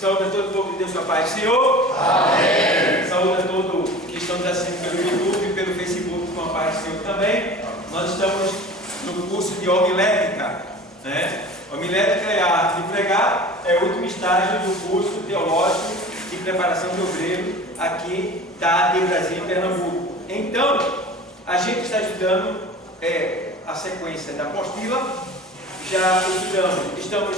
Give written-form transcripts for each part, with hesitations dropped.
Saúde a todo o povo de Deus, com a paz do Senhor. Amém. Saúde a todos que estão nos assistindo pelo YouTube e pelo Facebook, com a paz do Senhor também. Nós estamos no curso de homilética, né? Homilética é a arte de pregar, é o último estágio do curso teológico de preparação de obreiro aqui da de Brasília, Pernambuco. Então, a gente está estudando a sequência da apostila, estamos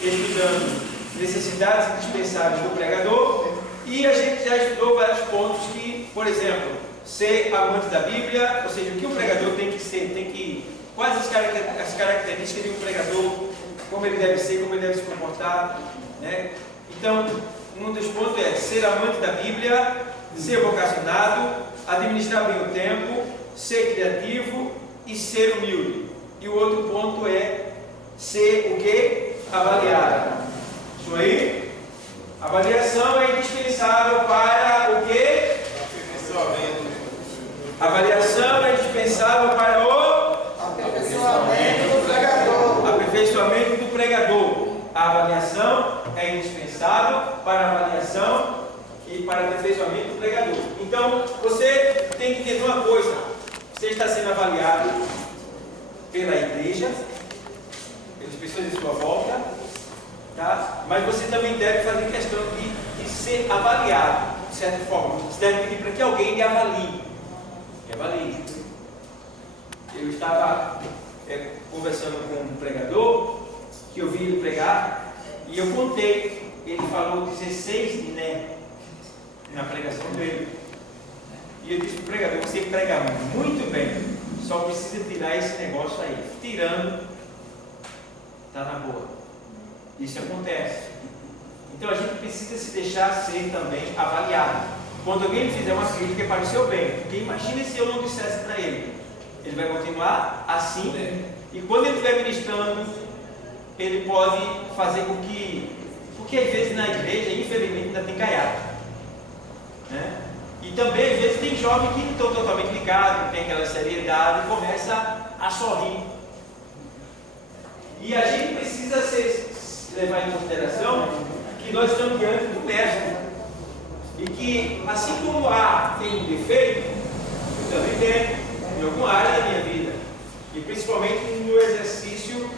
estudando necessidades indispensáveis do pregador, e a gente já estudou vários pontos que, por exemplo, ser amante da Bíblia, ou seja, o que o pregador tem que ser, quais as características de um pregador, como ele deve ser, como ele deve se comportar, né? Então, um dos pontos é ser amante da Bíblia, ser vocacionado, administrar bem o tempo, ser criativo e ser humilde. E o outro ponto é ser o que? Avaliado. Isso aí? Avaliação é indispensável para o quê? Avaliação é indispensável para o aperfeiçoamento do pregador. Aperfeiçoamento do pregador. A avaliação é indispensável para a avaliação e para o aperfeiçoamento do pregador. Então, você tem que entender uma coisa: você está sendo avaliado pela igreja, pelas pessoas em sua volta, tá? Mas você também deve fazer questão de ser avaliado, de certa forma. Você deve pedir para que alguém lhe avalie. Eu estava conversando com um pregador, que eu vi ele pregar, e eu contei, ele falou 16 né na pregação dele. E eu disse para o pregador: você prega muito bem, só precisa tirar esse negócio aí. Tirando, está na boa. Isso acontece. Então a gente precisa se deixar ser também avaliado. Quando alguém fizer uma crítica que pareceu bem, porque imagina se eu não dissesse para ele, ele vai continuar assim, e quando ele estiver ministrando, ele pode fazer com que, porque às vezes na igreja, infelizmente, ainda tem gaiato, né? E também às vezes tem jovens que não estão totalmente ligados, que tem aquela seriedade e começa a sorrir. E a gente precisa levar em consideração que nós estamos diante do mestre, e que assim como tem um defeito, eu também tenho em alguma área da minha vida, e principalmente no exercício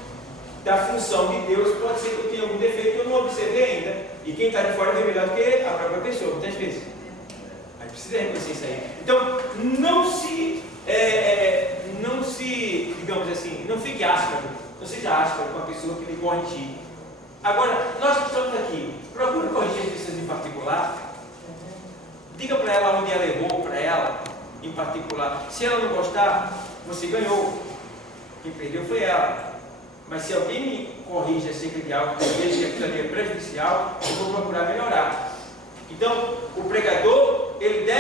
da função de Deus. Pode ser que eu tenha algum defeito que eu não observei ainda, e quem está de fora vê melhor do que a própria pessoa, muitas vezes. A gente precisa reconhecer isso aí. Então, não se, digamos assim, não fique áspero, não seja áspero com a pessoa que lhe corrigir. Agora, nós que estamos aqui, procure corrigir as pessoas em particular. Diga para ela onde ela errou, para ela em particular. Se ela não gostar, você ganhou. Quem perdeu foi ela. Mas se alguém me corrige acerca de algo que eu vejo que aquilo ali é prejudicial, eu vou procurar melhorar. Então, o pregador, ele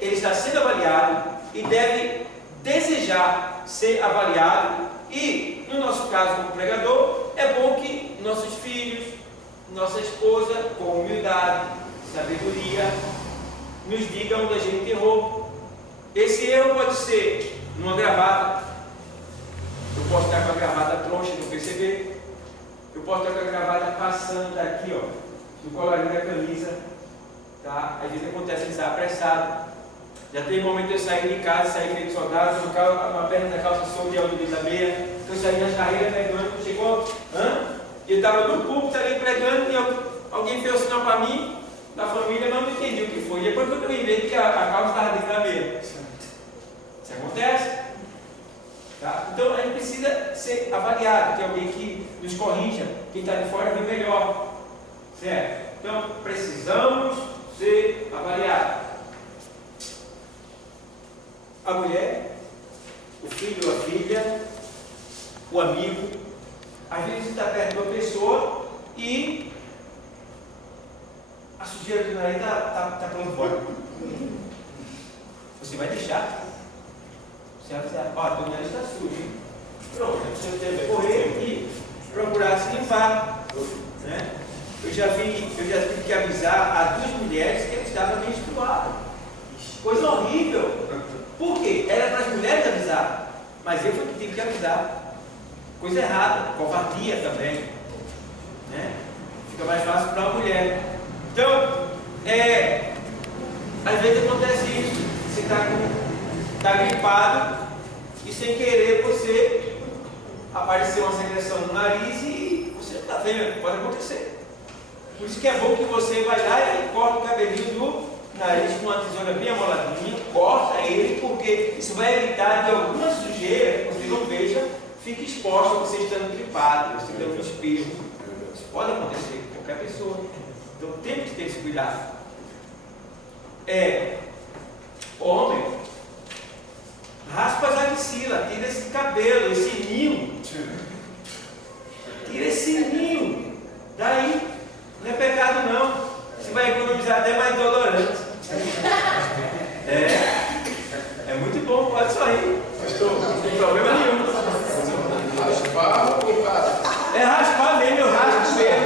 está sendo avaliado e deve desejar ser avaliado. E, no nosso caso, como pregador, é bom que nossos filhos, nossa esposa, com humildade, sabedoria, nos digam onde a gente errou. Esse erro pode ser numa gravata. Eu posso estar com a gravata troncha e não perceber. Eu posso estar com a gravata passando daqui, ó, do colarinho da camisa, tá? Às vezes acontece, ele está apressado. Já teve momento de eu sair de casa, sair feito soldado, uma perna da calça solta e a outra da meia. Eu saí nas carreiras pregando, chegou, e eu estava no púlpito ali pregando, e alguém fez o sinal para mim, da família, mas não entendi o que foi. Depois que eu me lembrei que a calça estava dentro da meia. Isso acontece? Tá? Então a gente precisa ser avaliado, ter alguém que nos corrija, quem está de fora vê melhor. Certo? Então precisamos ser avaliados. A mulher, o filho ou a filha, o amigo, às vezes está perto de uma pessoa e a sujeira do nariz está pulando fora. Você vai deixar? Você vai dizer: ó, teu nariz está sujo. Pronto, você deve correr e procurar se limpar, né? Eu já tive que avisar a 2 mulheres que ela estava menstruada. Coisa horrível. Por quê? Era para as mulheres avisar, mas eu fui que tive que avisar. Coisa errada, covardia também, né? Fica mais fácil para a mulher. Então, às vezes acontece isso. Você está gripado e sem querer você apareceu uma secreção no nariz e você não está vendo, pode acontecer. Por isso que é bom que você vai lá e corta o cabelinho do nariz com uma tesoura bem amoladinha, corta ele, porque isso vai evitar que alguma sujeira que você não veja fique exposta você estando gripado, você estando no espirro. Isso pode acontecer com qualquer pessoa. Então temos que ter esse cuidado. Homem, raspa as axilas, tira esse cabelo, esse ninho. Tira esse ninho. Daí, não é pecado não. Você vai economizar até mais desodorante. É muito bom, pode sorrir. Não tem problema nenhum. Raspar ou cara? É raspar mesmo, eu raspo mesmo.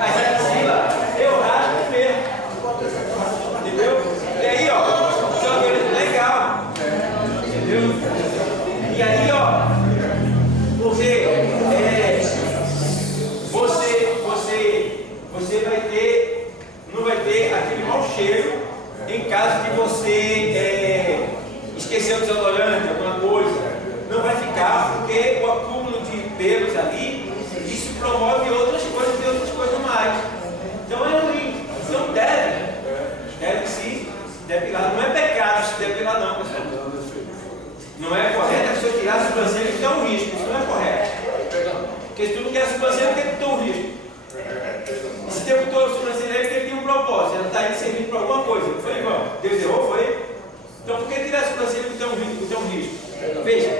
As axilas, eu raspo mesmo. Entendeu? E aí, ó, jogando legal. Entendeu? E aí, ó, porque você vai ter, não vai ter aquele mau cheiro em caso que você esqueceu o desodorante, alguma coisa. Não vai ficar, porque o acúmulo de pelos ali, isso promove outras coisas e outras coisas mais. Então é ruim. Então deve se depilar. Não é pecado se depilar não, pessoal. Não é correto a pessoa tirar a sobrancelha que tem um risco. Isso não é correto. Porque se tu não quer a sobrancelha, tem que ter um risco. Se tempo todo a sobrancelha é porque ele tem um propósito. Ela está aí servindo para alguma coisa. Não foi, irmão? Deus errou, foi? Então por que tirar a sobrancelha que tem um risco? Veja.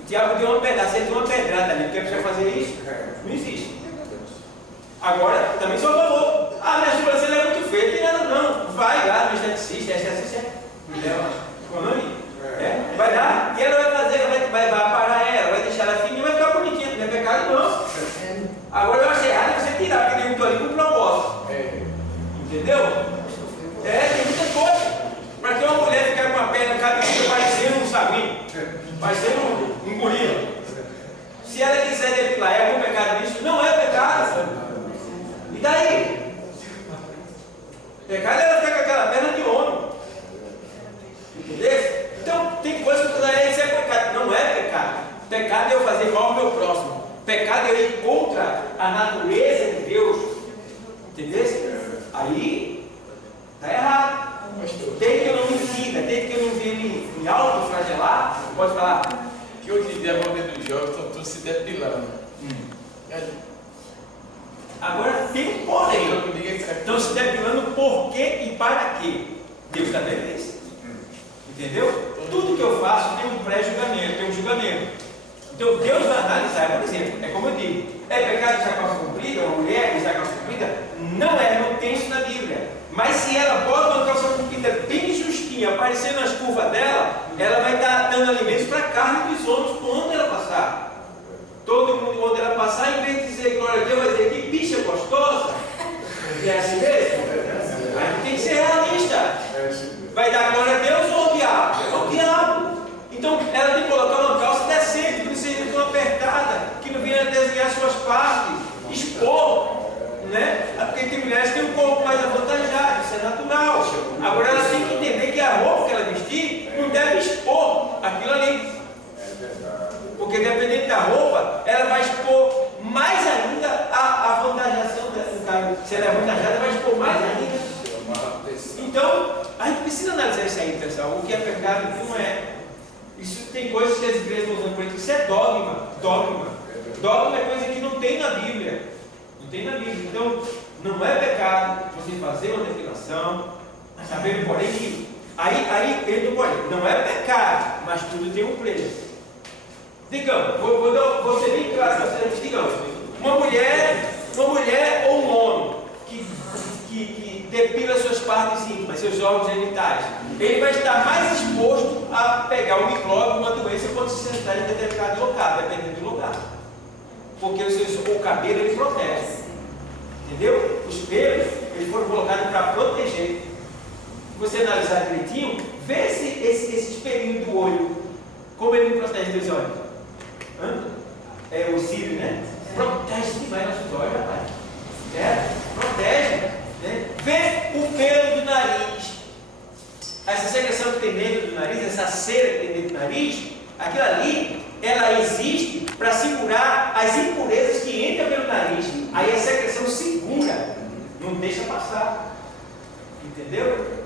O diabo deu uma pedrada ali. Quer você fazer isso? Não existe. Agora, também sou a favor. Minha sobrancelha é muito feia. Não tem nada não. Vai lá no esteticista, vai lá e ela vai fazer, vai parar ela, vai deixar ela fininha e vai ficar bonitinha. Não é pecado não. Agora eu acho errado você tirar, porque tem um ali com propósito. Entendeu? Tem muita coisa. Para que uma mulher ficar com a perna cabeça parecendo um sabinho, parecendo um gorila. Se ela quiser depilar, é algum pecado nisso? Não é pecado. E daí? Pecado é ela ficar com aquela perna de homem. Entendeu? Então, tem coisa que eu falaria, isso é pecado. Não é pecado. Pecado é eu fazer mal ao meu próximo. Pecado é eu ir contra a natureza de Deus. Entendeu? Aí, está errado. Desde que eu não me siga, desde que eu não venha me autoflagelar, pode falar. Que hoje em dia a maioria dos jovens estão todos se depilando. Agora tem um porém. Estão se depilando por quê e para quê? Deus está vendo isso. Entendeu? Tudo que eu faço tem um pré-julgamento, tem um julgamento. Então Deus vai analisar, por exemplo, é como eu digo, é pecado usar calça comprida, uma mulher usar calça comprida? Não tem isso na Bíblia. Mas se ela bota uma calça comprida bem justinha, aparecendo nas curvas dela, ela vai estar dando alimentos para a carne dos homens por onde ela passar. Todo mundo, onde ela passar, em vez de dizer glória a Deus, vai dizer que bicha gostosa. É assim mesmo? Aí tem que ser realista. Vai dar glória a Deus ou ao diabo? Ao diabo. Então ela tem que colocar uma calça decente, que não seja tão apertada, que não venha desenhar suas partes, expor, né? Porque tem mulheres que têm um corpo mais avantajado, isso é natural. Agora ela tem que entender que a roupa que ela vestir não deve expor aquilo ali. Porque dependendo da roupa, ela vai expor mais ainda a avantajação dela. Se ela é avantajada, vai expor mais ainda. Então, a gente precisa analisar isso aí, pessoal. O que é pecado e o que não é. Isso tem coisas que as igrejas estão usando por isso. Isso é dogma. Dogma é coisa que não tem na Bíblia. Não tem na Bíblia. Então, não é pecado você fazer uma depilação, sabendo, porém, que aí ele não pode. Não é pecado, mas tudo tem um preço. Digamos, vou ser bem claro para vocês. Digamos, uma mulher ou um homem que depila suas partes íntimas, seus órgãos genitais, ele vai estar mais exposto a pegar um micróbio, uma doença, quando se sentar em determinado local, dependendo do lugar. Porque o cabelo ele protege. Entendeu? Os pelos eles foram colocados para proteger. Se você analisar direitinho, vê esse espelhinho do olho, como ele protege dos olhos. É o cílio, né? Protege demais nossos olhos, rapaz. Protege. Né? Vê o pelo do nariz. Essa secreção que tem dentro do nariz, essa cera que tem dentro do nariz, aquilo ali, ela existe para segurar as impurezas que entram pelo nariz. Aí a secreção segura, não deixa passar. Entendeu?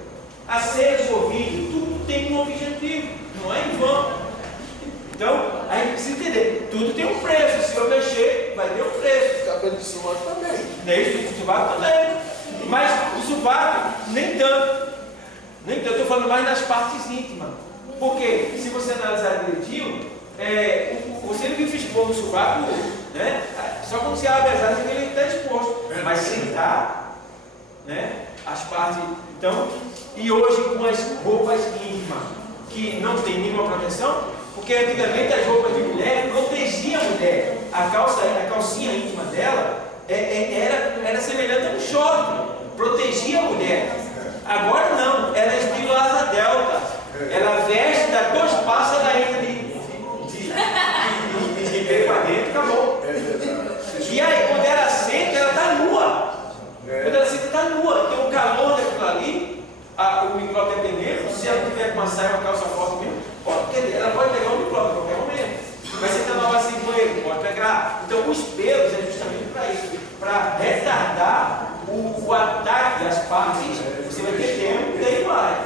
A cera do ouvido, tudo tem um objetivo, não é em vão. Então, a gente precisa entender, tudo tem um preço. Se eu mexer, vai ter um preço. O cabelo de sovaco também. Desde o sovaco também. Mas o sovaco, nem tanto. Nem tanto, eu estou falando mais das partes íntimas. Porque, se você analisar direitinho, você não fica exposto no sovaco, né? Só quando você abre as asas ele está exposto. Mas sentar, né? As partes. Então, e hoje com as roupas íntimas, que não tem nenhuma proteção, porque antigamente as roupas de mulher protegiam a mulher. A calcinha íntima dela era semelhante a um short, protegia a mulher. Agora não, ela é estilo asa delta. Ela veste, dá 2 passos, ela entra de pé para dentro, acabou. E aí, quando ela senta, ela está nua. Quando ela senta, está nua. Tem o calor daquilo ali, o micróbio dependendo. Se ela tiver com uma saia, uma calça forte mesmo, ela pode pegar o micróbio em qualquer momento. Vai sentar numa bacia com ele, pode pegar. Então, os pelos é justamente para isso, para retardar o ataque das partes. Você vai ter tempo, daí vai.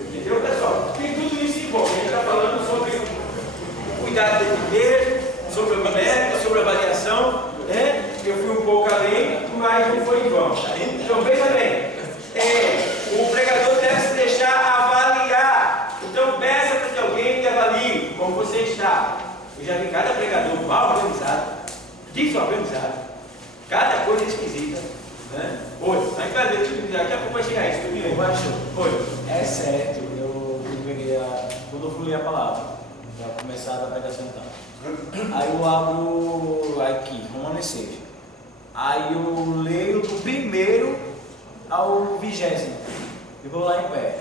Entendeu, pessoal? Tem tudo isso envolve. A gente está falando sobre o cuidado do bebê, sobre a médica, sobre a avaliação. Né? Eu fui um pouco além, mas não foi em vão. Então, veja bem. O pregador deve se deixar avaliar. Então, peça para que alguém te avalie como você está. Eu já vi cada pregador mal organizado, desorganizado, cada coisa esquisita. Né? Oi, a gente vai ver tudo, daqui a pouco vai chegar isso, tudo bem? Oi. É certo, eu peguei quando eu fui ler a palavra, para começar a pregação e tal. Aí eu abro aqui, Romanos 6. Aí eu leio do primeiro ao 20º. E vou lá em pé.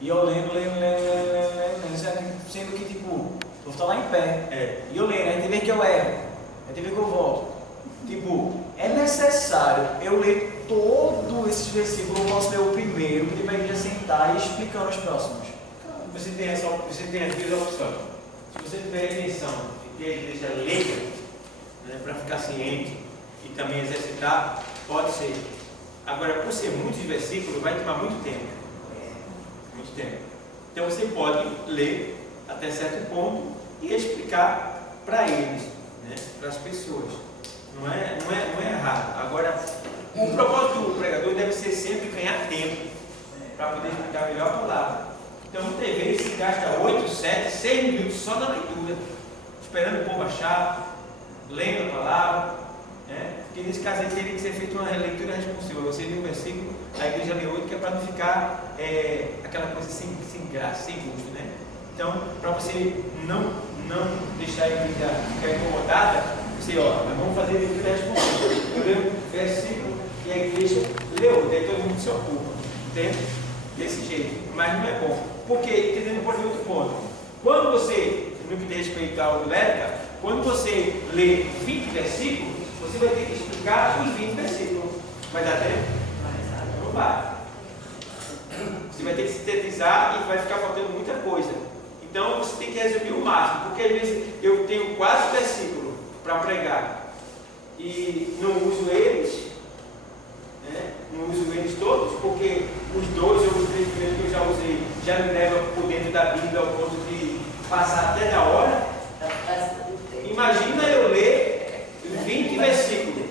E eu lendo, sendo que tipo, eu vou estar lá em pé. E eu lendo, aí tem vez que eu erro, aí tem vez que eu volto. Tipo, é necessário eu ler todos esses versículos, eu posso ler o primeiro, que depois a gente sentar e explicando os próximos. Você tem as duas opções. Se você tiver a intenção de ter a igreja leiga, né, para ficar ciente e também exercitar, pode ser. Agora, por ser muitos versículos, vai tomar muito tempo. Muito tempo. Então você pode ler até certo ponto e explicar para eles, né, para as pessoas. Não é errado. Agora, o propósito do pregador deve ser sempre ganhar tempo para poder explicar melhor a palavra. Então, muitas vezes se gasta 8, 7, 6 minutos só na leitura, esperando o povo achar, lendo a palavra. Né? Porque nesse caso aí teria que ser feita uma leitura responsiva. Você lê um versículo, a igreja lê outro, que é para não ficar aquela coisa sem graça, sem gosto. Né? Então, para você não deixar a igreja ficar incomodada, você, vamos fazer leitura responsiva. Eu leio um versículo e a igreja leu, daí todo mundo se ocupa. Entende? Desse jeito. Mas não é bom. Porque, entendendo por outro ponto, quando você, no que diz respeito ao Lélica, quando você lê 20 versículos, você vai ter que explicar os 20 versículos. Vai dar tempo? Não vai. Você vai ter que sintetizar e vai ficar faltando muita coisa. Então você tem que resumir o máximo, porque às vezes eu tenho 4 versículos para pregar e não uso eles, né? Não uso eles todos, porque os 2 ou os 3 primeiros que eu já usei já me levam por dentro da Bíblia ao ponto de passar até da hora. Imagina eu ler 20 versículos.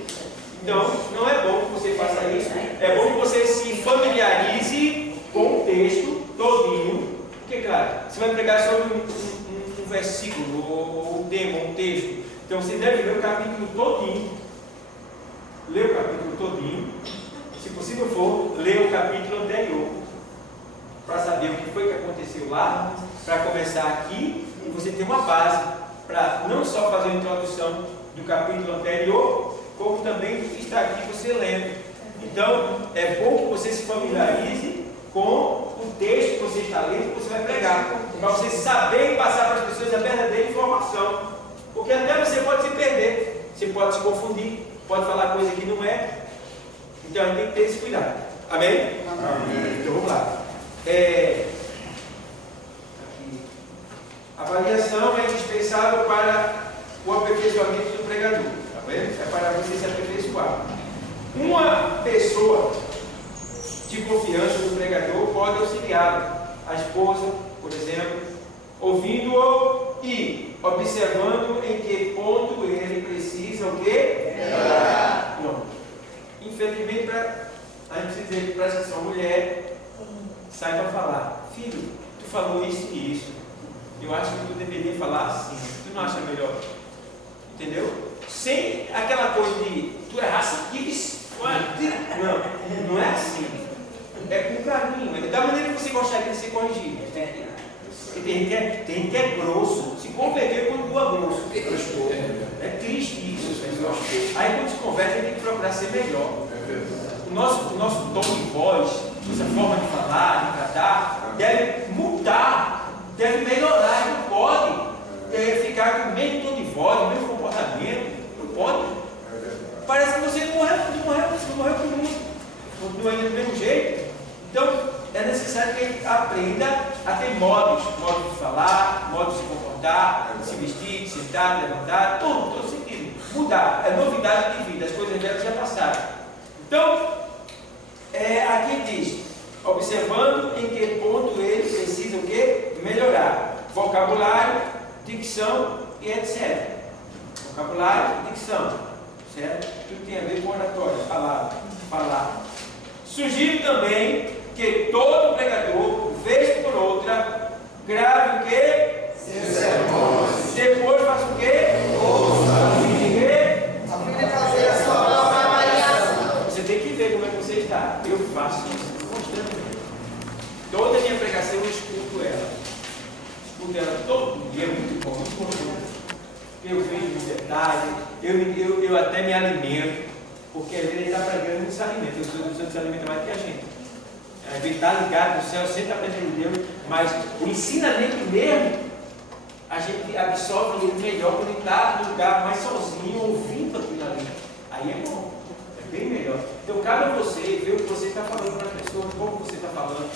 Então, não é bom que você faça isso. É bom que você se familiarize com o texto todinho. Porque, claro, você vai pregar sobre um versículo, ou um tema, um texto. Então, você deve ler o capítulo todinho. Ler o capítulo todinho. Se possível for, ler o capítulo anterior. Para saber o que foi que aconteceu lá. Para começar aqui. E você ter uma base. Para não só fazer a introdução do capítulo anterior, como também está aqui você lendo. Então, é bom que você se familiarize com o texto que você está lendo, que você vai pregar, para você saber passar para as pessoas a verdadeira informação. Porque até você pode se perder. Você pode se confundir, pode falar coisa que não é. Então a gente tem que ter esse cuidado. Amém? Amém. Então vamos lá. A avaliação é indispensável para o aperfeiçoamento do pregador. Tá vendo? É para você se aperfeiçoar. Uma pessoa de confiança do pregador pode auxiliá-lo. A esposa, por exemplo, ouvindo-o e observando em que ponto ele precisa o quê? Melhorar. Não. Infelizmente, a gente precisa dizer para essa mulher, saiba falar. Filho, tu falou isso e isso. Eu acho que tu deveria falar assim. Tu não acha melhor? Entendeu? Sem aquela coisa de tu errasse aqui. Não é assim. É com carinho. É da maneira que você gostaria de ser corrigido. Tem gente que é grosso. Se converter quando tu é grosso. É triste isso. Aí quando se converte, tem que procurar ser melhor. O nosso tom de voz, nossa forma de falar, de tratar, deve mudar, deve melhorar. Não pode ficar com o mesmo tom de voz, o mesmo comportamento. Não pode. Parece que você não morreu com o mundo. Continua ainda do mesmo jeito. Então, é necessário que a gente aprenda a ter modos de falar, modos de se comportar, de se vestir, de sentar, de levantar, todo sentido. Mudar. É novidade de vida. As coisas delas já passaram. Então, aqui diz, observando em que ponto ele precisa o quê? Melhorar. Vocabulário, dicção e etc. Vocabulário, dicção. Certo? Tudo tem a ver com oratória, falar. Sugiro também que todo pregador, vez por outra, grave o quê? Seus sermões. Depois faça o quê? Ouça. A fim de fazer a sua própria avaliação. Você tem que ver como é que você está. Eu faço isso constantemente. Toda a minha pregação eu escuto ela. Escuto ela todo dia, é muito bom, muito bom. Eu vejo os detalhes, eu até me alimento, porque às vezes ele está pregando e não se alimenta. Os outros se alimentam mais que a gente. A gente está ligado no céu, sempre aprendendo de Deus, mas o ensinamento mesmo, a gente absorve ele melhor quando ele está no lugar mais sozinho, ouvindo aquilo ali. Aí é bom, é bem melhor. Então, cabe a você ver o que você está falando para as pessoas, como você está falando.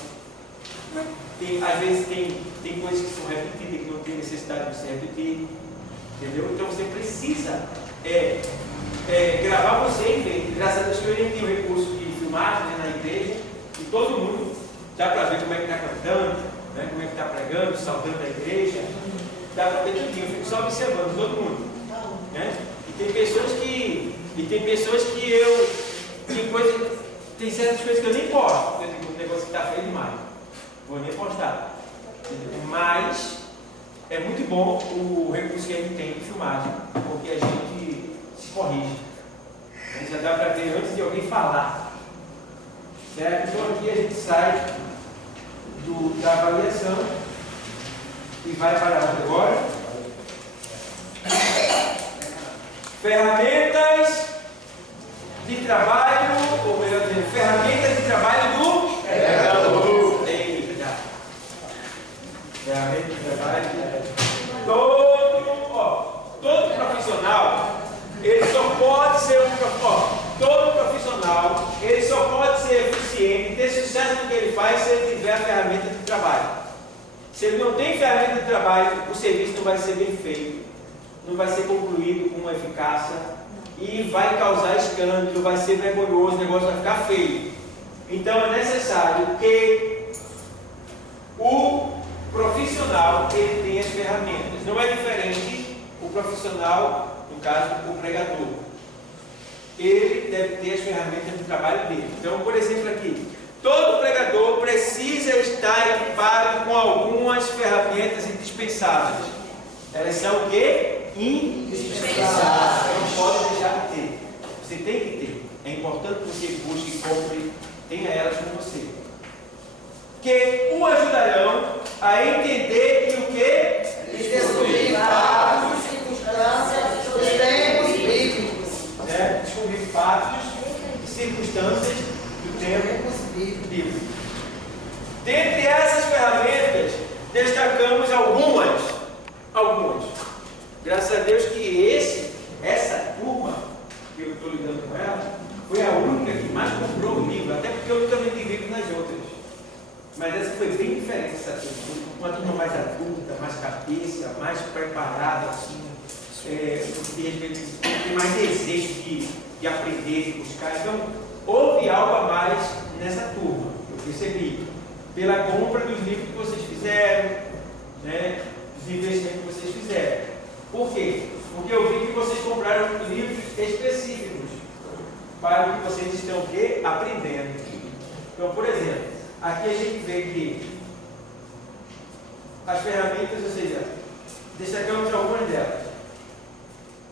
Às vezes tem coisas que são repetidas, que não tem necessidade de você repetir. Entendeu? Então você precisa gravar você e ver. Graças a Deus que eu tenho um recurso de filmagem, né, na igreja, e todo mundo dá para ver como é que está cantando, né, como é que está pregando, saudando a igreja. Dá para ver tudinho, eu fico só observando todo mundo. Né? E tem pessoas que tem certas coisas que eu nem posto, porque eu digo, o negócio que está feio demais. Vou nem postar. Mas é muito bom o recurso que a gente tem de filmagem, porque a gente se corrige. Já dá para ver antes de alguém falar. Certo? Então aqui a gente sai da avaliação e vai para onde agora? Ferramentas de trabalho, ou melhor dizendo, ferramentas de trabalho do pregador. Ferramenta de trabalho. Todo profissional, ele só pode ser todo profissional, ele só pode ser eficiente, ter sucesso no que ele faz se ele tiver a ferramenta de trabalho. Se ele não tem ferramenta de trabalho, o serviço não vai ser bem feito, não vai ser concluído com eficácia e vai causar escândalo, vai ser vergonhoso, o negócio vai ficar feio. Então é necessário que o profissional ele tem as ferramentas. Não é diferente o profissional, no caso, o pregador. Ele deve ter as ferramentas do trabalho dele. Então, por exemplo, aqui, todo pregador precisa estar equipado com algumas ferramentas indispensáveis. Elas são o quê? Indispensáveis. Não pode deixar de ter. Você tem que ter. É importante que você busque e compre, tenha elas com você. Que o ajudarão a entender que o quê? E descobrir fatos, circunstâncias dos tempos bíblicos. Descobrir fatos e circunstâncias do tempo bíblico. Dentre essas ferramentas, destacamos algumas. Graças a Deus que essa turma estou lidando com ela, foi a única que mais comprou o livro, até porque eu também tenho livro nas outras. Mas essa foi bem diferente, essa turma. Uma turma mais adulta, mais cabeça, mais preparada, assim, tem mais desejo de aprender, de buscar. Então, houve algo a mais nessa turma, eu percebi, pela compra dos livros que vocês fizeram, né, dos investimentos que vocês fizeram. Por quê? Porque eu vi que vocês compraram livros específicos para o que vocês estão o quê? Aprendendo. Então, por exemplo, aqui a gente vê que as ferramentas, ou seja, destacamos algumas delas.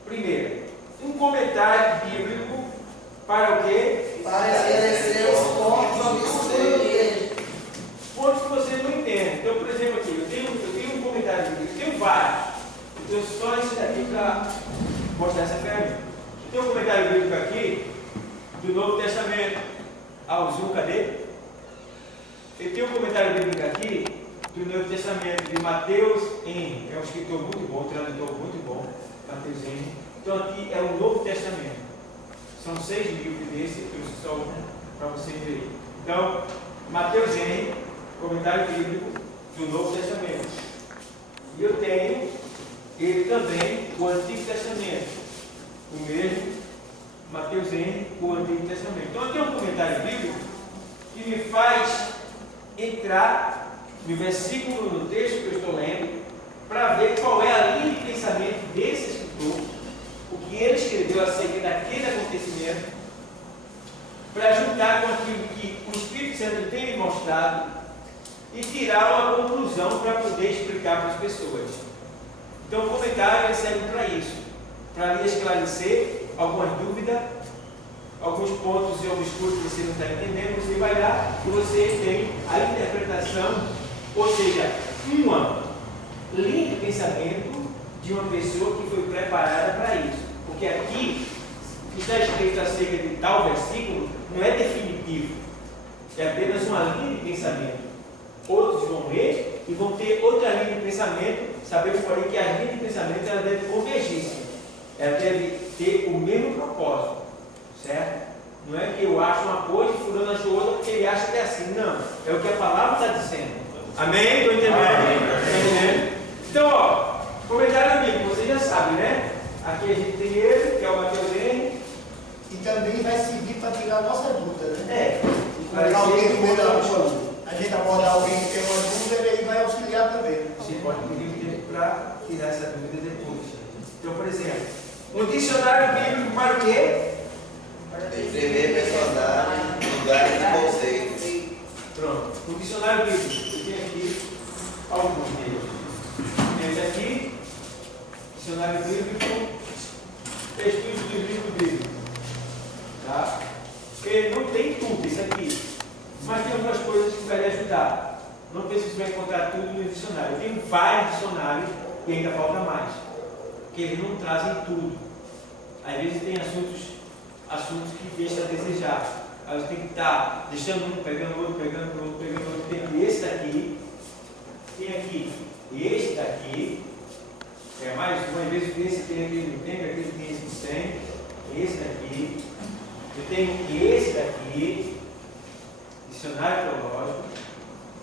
Primeiro, um comentário bíblico para o quê? Para esclarecer os pontos obscuros. Pontos que você não entende. Então, por exemplo, aqui, eu tenho um comentário bíblico, eu tenho vários. Eu tenho só esse daqui para mostrar essa ferramenta. Eu tenho um comentário bíblico aqui do Novo Testamento. Ah, o Zoom, cadê? Eu tenho um comentário bíblico aqui do Novo Testamento de Mateus Henry. É um escritor muito bom, um tradutor muito bom, Mateus Henry. Então aqui é o Novo Testamento. São 6 livros desse, eu trouxe só um para vocês verem. Então, Mateus Henry, comentário bíblico do Novo Testamento. E eu tenho ele também, o Antigo Testamento. O mesmo, Mateus Henry, o Antigo Testamento. Então eu tenho um comentário bíblico que me faz entrar no versículo, no texto que eu estou lendo, para ver qual é a linha de pensamento desse escritor, o que ele escreveu acerca daquele acontecimento, para juntar com aquilo que o Espírito Santo tem me mostrado e tirar uma conclusão para poder explicar para as pessoas. Então o comentário serve para isso, para lhe esclarecer alguma dúvida, alguns pontos obscuros que você não está entendendo. Você vai lá e você tem a interpretação, ou seja, uma linha de pensamento de uma pessoa que foi preparada para isso. Porque aqui, o que está escrito acerca de tal versículo não é definitivo, é apenas uma linha de pensamento. Outros vão ler e vão ter outra linha de pensamento. Sabemos, porém, que a linha de pensamento ela deve convergir, ela deve ter o mesmo propósito, certo? Não é que eu acho uma coisa e fulano achou outra porque ele acha que é assim. Não, é o que a palavra está dizendo. Amém? Estou entendendo? Então, ó, comentário bíblico, você já sabe, né? Aqui a gente tem ele, que é o Mateus Henry. E também vai servir para tirar a nossa dúvida, né? É. Para alguém que meio a gente abordar alguém que tem uma dúvida, ele vai auxiliar também. Você pode pedir o tempo para tirar essa dúvida depois. Então, por exemplo, um dicionário bíblico para o quê? Descrever personagens, lugares e conceitos. Pronto. Um dicionário bíblico. Eu tenho aqui alguns deles. Esse aqui, dicionário bíblico, estudo do livro bíblico. Tá? Ele não tem tudo isso aqui, mas tem algumas coisas que vai lhe ajudar. Não pense que você vai encontrar tudo no dicionário. Eu tenho vários dicionários e ainda falta mais, porque eles não trazem tudo. Às vezes tem assuntos que deixam a desejar. Aí você tem que estar deixando um, pegando outro, pegando outro, pegando outro. Tem esse daqui, tem aqui este daqui, é mais uma, às vezes esse tem, aquele não tem, aquele tem, esse não tem, esse daqui. Eu tenho esse daqui, dicionário teológico,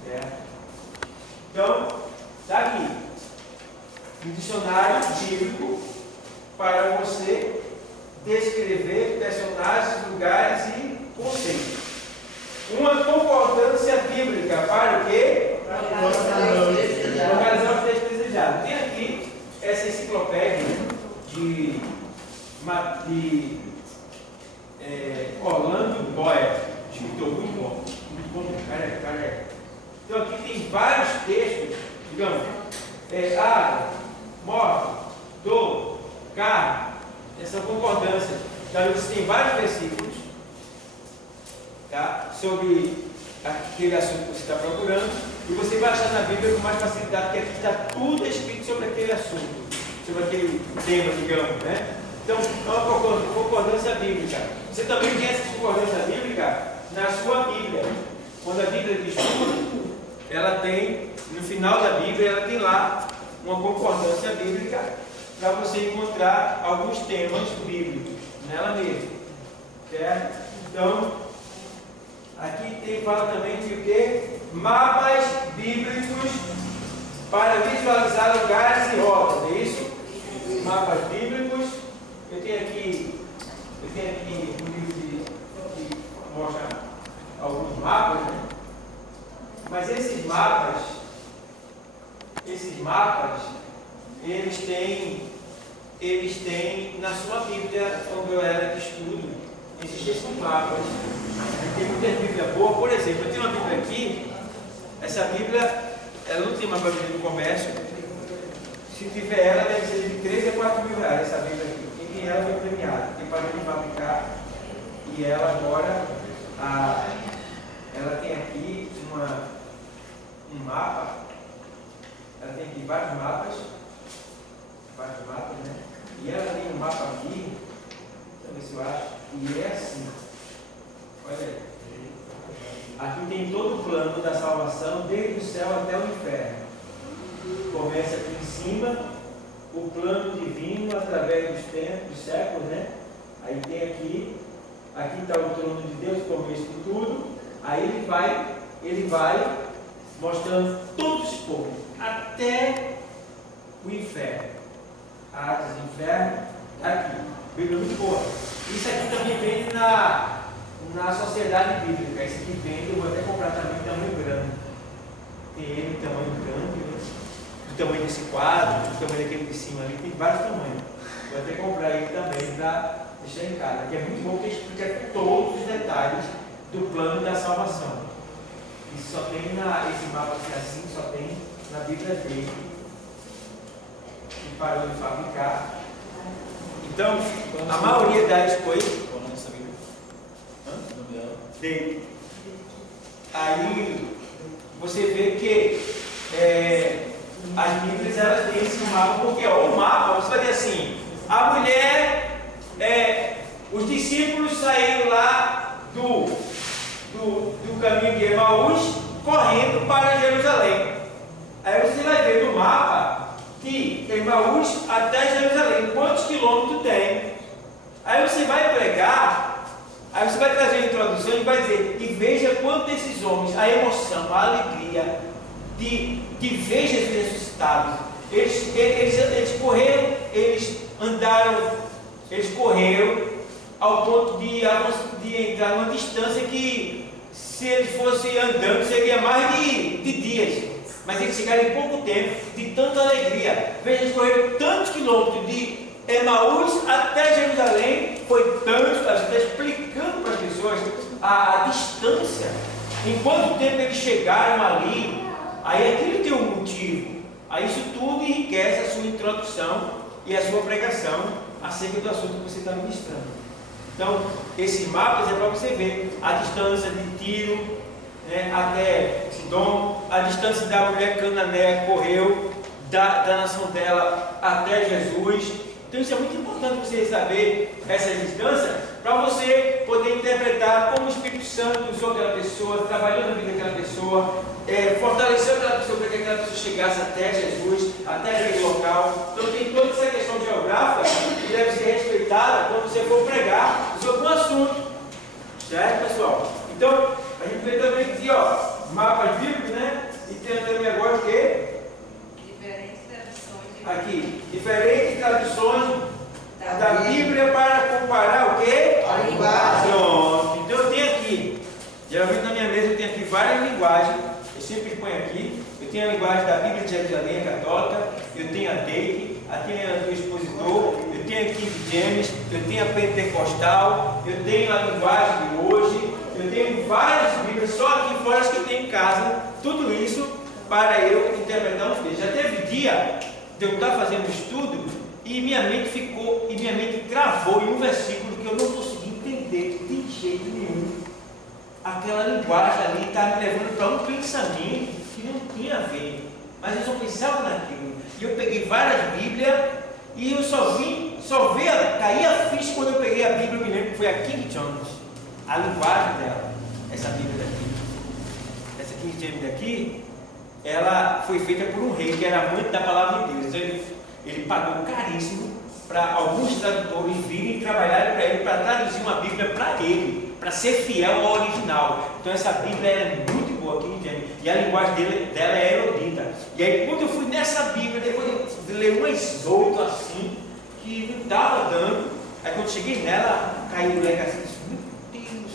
certo? Então, está aqui, um dicionário bíblico para você descrever personagens, lugares e conceitos. Uma concordância bíblica para o quê? Localizar o texto desejado. Tem aqui essa enciclopédia de Orlando Boyer, escritor muito bom, cara. Então aqui tem vários textos, digamos, água, morte, dor, carne, essa concordância. Então você tem vários versículos, tá, sobre aquele assunto que você está procurando, e você vai achar na Bíblia com mais facilidade, porque aqui está tudo escrito sobre aquele assunto, sobre aquele tema, digamos, né? Então, é uma concordância bíblica. Você também tem essa concordância bíblica na sua Bíblia. Quando a Bíblia diz tudo, ela tem, no final da Bíblia, ela tem lá uma concordância bíblica para você encontrar alguns temas bíblicos nela mesma. Certo? Então, aqui fala também de o quê? Mapas bíblicos para visualizar lugares e rotas, é isso? Mapas bíblicos. Eu tenho aqui um livro que mostra alguns mapas, né? Mas esses mapas, eles têm na sua Bíblia, quando eu era de estudo, existem esses mapas. Tem muita Bíblia boa, por exemplo, eu tenho uma Bíblia aqui, essa Bíblia, ela não tem uma Bíblia do comércio, se tiver ela deve ser de 3 a 4 mil reais, essa Bíblia aqui. Quem tem ela foi premiada, tem para de fabricar, e ela agora, ela tem aqui um mapa, ela tem aqui vários mapas, né? E ela tem um mapa aqui, deixa eu ver se eu acho, e é assim, olha aí. Aqui tem todo o plano da salvação, desde o céu até o inferno. Começa aqui em cima, o plano divino através dos tempos, dos séculos, né? Aí tem aqui está o trono de Deus, o começo de tudo. Aí ele vai mostrando todos os povos, até o inferno. Hades, inferno, aqui. Bíblia muito boa. Isso aqui também vem na sociedade bíblica. Esse aqui vem, eu vou até comprar também em tamanho grande. Tem ele em tamanho grande, né? Do tamanho desse quadro, do tamanho daquele de cima ali, tem vários tamanhos. Vou até comprar ele também para deixar em casa, que é muito bom, que explica todos os detalhes do plano da salvação. Isso só tem esse mapa assim, só tem na Bíblia dele, que parou de fabricar. Então, a maioria das coisas. Qual é essa Bíblia? O nome dela? Dele. Aí você vê que as Bíblias elas têm esse mapa, porque o mapa, você vai dizer assim, a mulher, os discípulos saíram lá do caminho de Emaús, correndo para Jerusalém. Aí você vai ver no mapa de Emaús até Jerusalém, quantos quilômetros tem. Aí você vai pregar, aí você vai trazer a introdução e vai dizer, e veja quanto esses homens, a emoção, a alegria de ver Jesus ressuscitado. Eles correram, eles andaram, eles correram ao ponto de entrar numa distância que, se eles fossem andando, seria mais de dias. Mas eles chegaram em pouco tempo, de tanta alegria. Veja, eles correram tantos quilômetros de Emaús até Jerusalém, foi tanto, a gente está explicando para as pessoas a distância, em quanto tempo eles chegaram ali. Aí aquilo tem um motivo. Aí isso tudo enriquece a sua introdução e a sua pregação acerca do assunto que você está ministrando. Então, esses mapas é para você ver a distância de Tiro, né, até Sidom, a distância da mulher cananeia correu da nação dela até Jesus. Então isso é muito importante você saber essa distância, para você poder interpretar como o Espírito Santo usou aquela pessoa, trabalhou na vida daquela pessoa, fortaleceu aquela pessoa para que aquela pessoa chegasse até Jesus, até aquele local. Então tem toda essa questão geográfica que deve ser respeitada quando você for pregar sobre um assunto. Certo, pessoal? Então, a gente vê também aqui, mapas bíblicos, né? E tem também agora o quê? Aqui, diferentes traduções da Bíblia para comparar o quê? A linguagem. Pronto. Então eu tenho aqui, geralmente na minha mesa eu tenho aqui várias linguagens, eu sempre ponho aqui. Eu tenho a linguagem da Bíblia de Jerusalém católica, eu tenho a Dake, eu tenho a do Expositor, eu tenho a King James, eu tenho a Pentecostal, eu tenho a linguagem de hoje, eu tenho várias Bíblias, só aqui fora as que eu tenho em casa, tudo isso para eu interpretar os textos. Já teve dia de eu estar fazendo estudo e minha mente travou em um versículo que eu não consegui entender de jeito nenhum. Aquela linguagem ali estava me levando para um pensamento que não tinha a ver, mas eu só pensava naquilo. E eu peguei várias Bíblias e eu só vi cair a ficha quando eu peguei a Bíblia. Eu me lembro que foi a King James, a linguagem dela, essa Bíblia daqui. Essa King James daqui, ela foi feita por um rei que era amante da palavra de Deus. Então ele pagou caríssimo para alguns tradutores virem trabalhar para ele, para traduzir uma Bíblia para ele, para ser fiel ao original. Então essa Bíblia é muito boa aqui, entende? E a linguagem dela é erudita. E aí quando eu fui nessa Bíblia, depois de ler umas 8 assim, que não estava dando, aí quando cheguei nela, caiu o leque assim, meu Deus,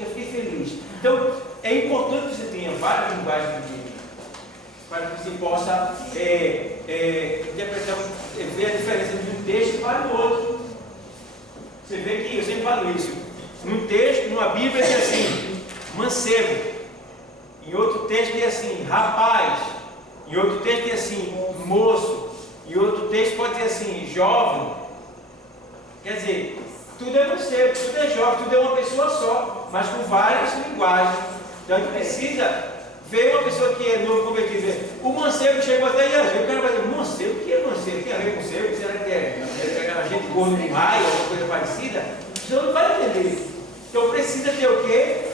eu fiquei feliz. Então é importante que você tenha várias linguagens de Bíblia, para que você possa interpretar, ver a diferença de um texto para o outro. Você vê que eu sempre falo isso. Num texto, numa Bíblia, diz assim, mancebo. Em outro texto, diz assim, rapaz. Em outro texto, diz assim, moço. Em outro texto, pode dizer assim, jovem. Quer dizer, tudo é mancebo, tudo é jovem, tudo é uma pessoa só, mas com várias linguagens. Então a gente precisa ver uma pessoa que é novo convertido. O mancebo chegou até aí, o cara vai dizer, mancebo? O que é mancebo? Tem a ver com mancebo? Será que é pegar a gente gordo demais, ou alguma coisa parecida? Você não vai entender. Então precisa ter o quê?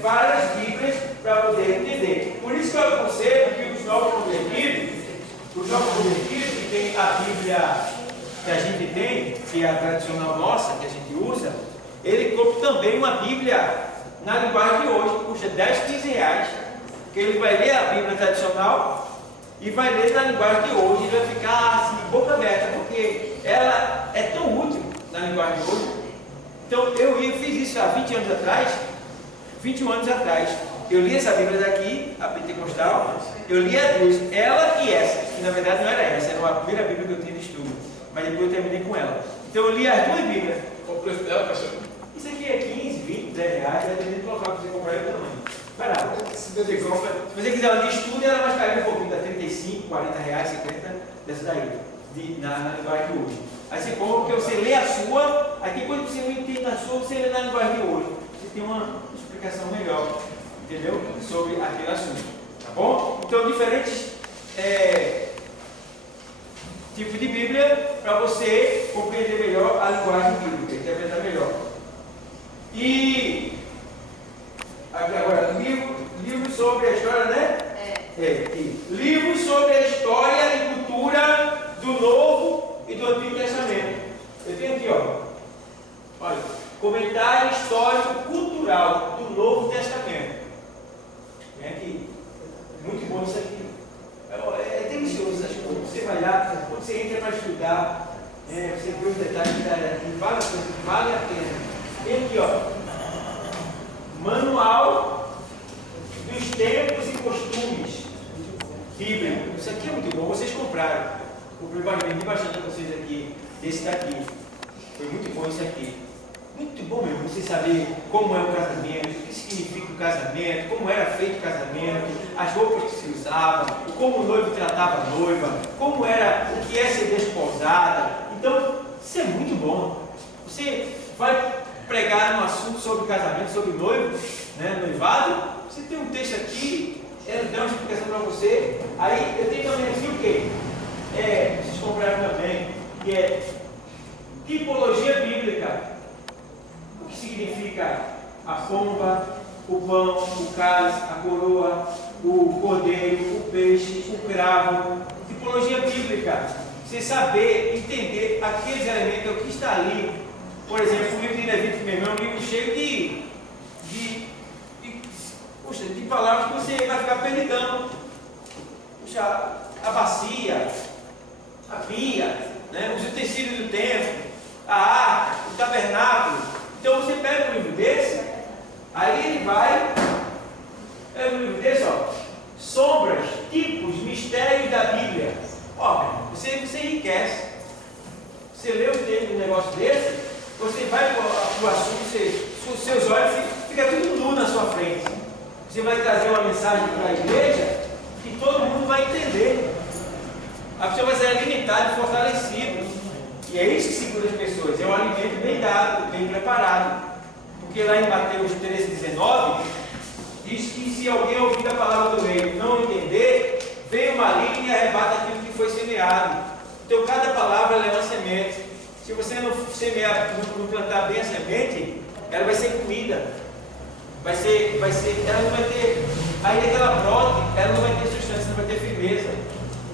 Várias Bíblias para poder entender. Por isso que eu aconselho que os novos convertidos, que tem a Bíblia que a gente tem, que é a tradicional nossa, que a gente usa, ele compra também uma Bíblia na linguagem de hoje, custa 10, 15 reais, que ele vai ler a Bíblia tradicional e vai ler na linguagem de hoje, ele vai ficar assim, boca aberta, porque ela é tão útil na linguagem de hoje. Então eu fiz isso há 21 anos atrás, eu li essa Bíblia daqui, a Pentecostal, eu li as duas, ela e essa, que na verdade não era essa, era a primeira Bíblia que eu tinha de estudo, mas depois eu terminei com ela. Então eu li as duas Bíblias. Qual o preço dela, pastor? Isso aqui é 15, 20, 10 reais, vai depender do local que você comprar e o tamanho. Vai lá, você compra. Se você quiser uma de estudo, ela vai ficar um pouquinho, dá 35, 40 reais, 50, dessa daí, na linguagem de hoje. Aí você compra, porque você lê a sua, aí depois você não entende a sua, você lê na linguagem de hoje. Você tem uma explicação melhor, entendeu? Sobre aquele assunto, tá bom? Então, diferentes tipos de Bíblia para você compreender melhor a linguagem bíblica, interpretar melhor. E aqui agora, livro sobre a história, né? Livros sobre a história e cultura do Novo e do Antigo Testamento. Eu tenho aqui, ó. Olha, comentário histórico cultural do Novo Testamento. Vem aqui. Muito bom isso aqui. É delicioso essas coisas. Você vai lá, quando você entra para estudar, você vê os detalhes que vale a pena. Tem aqui, ó, Manual dos Tempos e Costumes Bíblico. Isso aqui é muito bom. Vocês compraram. Eu vendi bastante para vocês aqui, desse daqui. Foi muito bom isso aqui. Muito bom mesmo. Você saber como é o casamento, o que significa o casamento, como era feito o casamento, as roupas que se usavam, como o noivo tratava a noiva, como era o que é ser desposada. Então, isso é muito bom. Você vai pregar um assunto sobre casamento, sobre noivo, né, noivado, você tem um texto aqui, ele dá uma explicação para você. Aí eu tenho também aqui o quê? Vocês compraram também, que é tipologia bíblica. O que significa a pomba, o pão, o cálice, a coroa, o cordeiro, o peixe, o cravo. Tipologia bíblica. Você saber, entender aqueles elementos, o que está ali. Por exemplo, o livro de Levítico mesmo é um livro cheio de palavras que você vai ficar perdidão. Puxa, a bacia, a pia, né, os utensílios do templo, a arca, o tabernáculo. Então você pega um livro desse, aí ele vai, pega um livro desse, ó, sombras, tipos, mistérios da Bíblia. Ó, você enriquece. Você lê o texto de um negócio desse, você vai para o assunto, seus olhos ficam tudo nu na sua frente. Você vai trazer uma mensagem para a igreja que todo mundo vai entender. A pessoa vai ser alimentada e fortalecida. E é isso que segura as pessoas. É um alimento bem dado, bem preparado. Porque lá em Mateus 13,19 diz que se alguém ouvir a palavra do rei e não entender, vem o maligno e arrebata aquilo que foi semeado. Então cada palavra é uma semente. Se você não semear, não plantar bem a semente, ela vai ser comida. Ela não vai ter, aí que ela brote, ela não vai ter substância, não vai ter firmeza.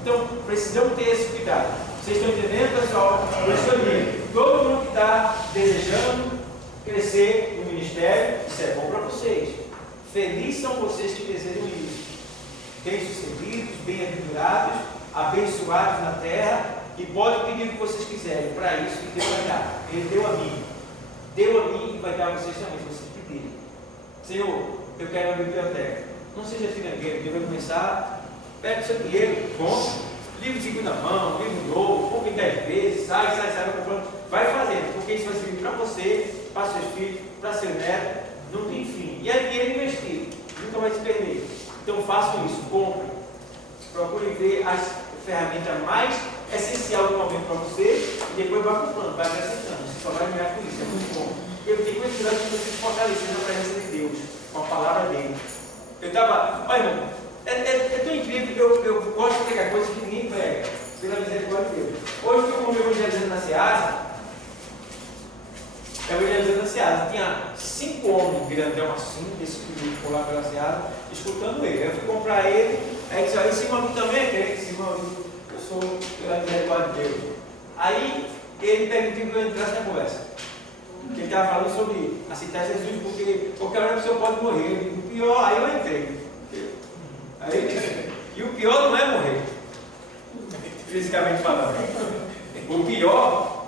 Então precisamos ter esse cuidado. Vocês estão entendendo, pessoal? Por isso eu digo, todo mundo que está desejando crescer no ministério, isso é bom para vocês. Felizes são vocês que desejam isso. Bem-sucedidos, bem-aventurados, abençoados na terra, e podem pedir o que vocês quiserem. Para isso que Deus vai dar. Ele deu a mim. Deu a mim e vai dar a vocês também, se vocês pedirem. Senhor, eu quero uma biblioteca. Não seja financeiro, Deus vai começar, pega o seu dinheiro, compra, livro de segunda mão, livro novo, compra em 10 vezes, sai, comprando. Vai fazendo, porque isso vai servir para você, para seus filhos, para seu neto, não tem fim. E é dinheiro investido, nunca vai se perder. Então façam isso, comprem. Procurem ver as ferramentas mais essenciais do momento para você e depois vá comprando, vai acrescentando. Você só vai ganhar com isso, é muito bom. Eu tenho cuidado de vocês fortalecendo a presença de Deus, com a palavra dele. Eu estava, olha irmão, é tão incrível, eu gosto de pegar coisas que ninguém prega, pela misericórdia de Deus. Hoje eu fui evangelizando na Seasa, tinha 5 homens grandão assim, desse grupo lá pela Seasa, escutando ele. Eu fui comprar ele, aí disse, esse irmão aqui também é crente, esse irmão aqui, eu sou pela misericórdia de Deus. Aí ele permitiu que eu entrasse na conversa. Ele estava falando sobre aceitar Jesus, porque qualquer hora a pessoa pode morrer. O pior, aí eu entrei. E o pior não é morrer, fisicamente falando. O pior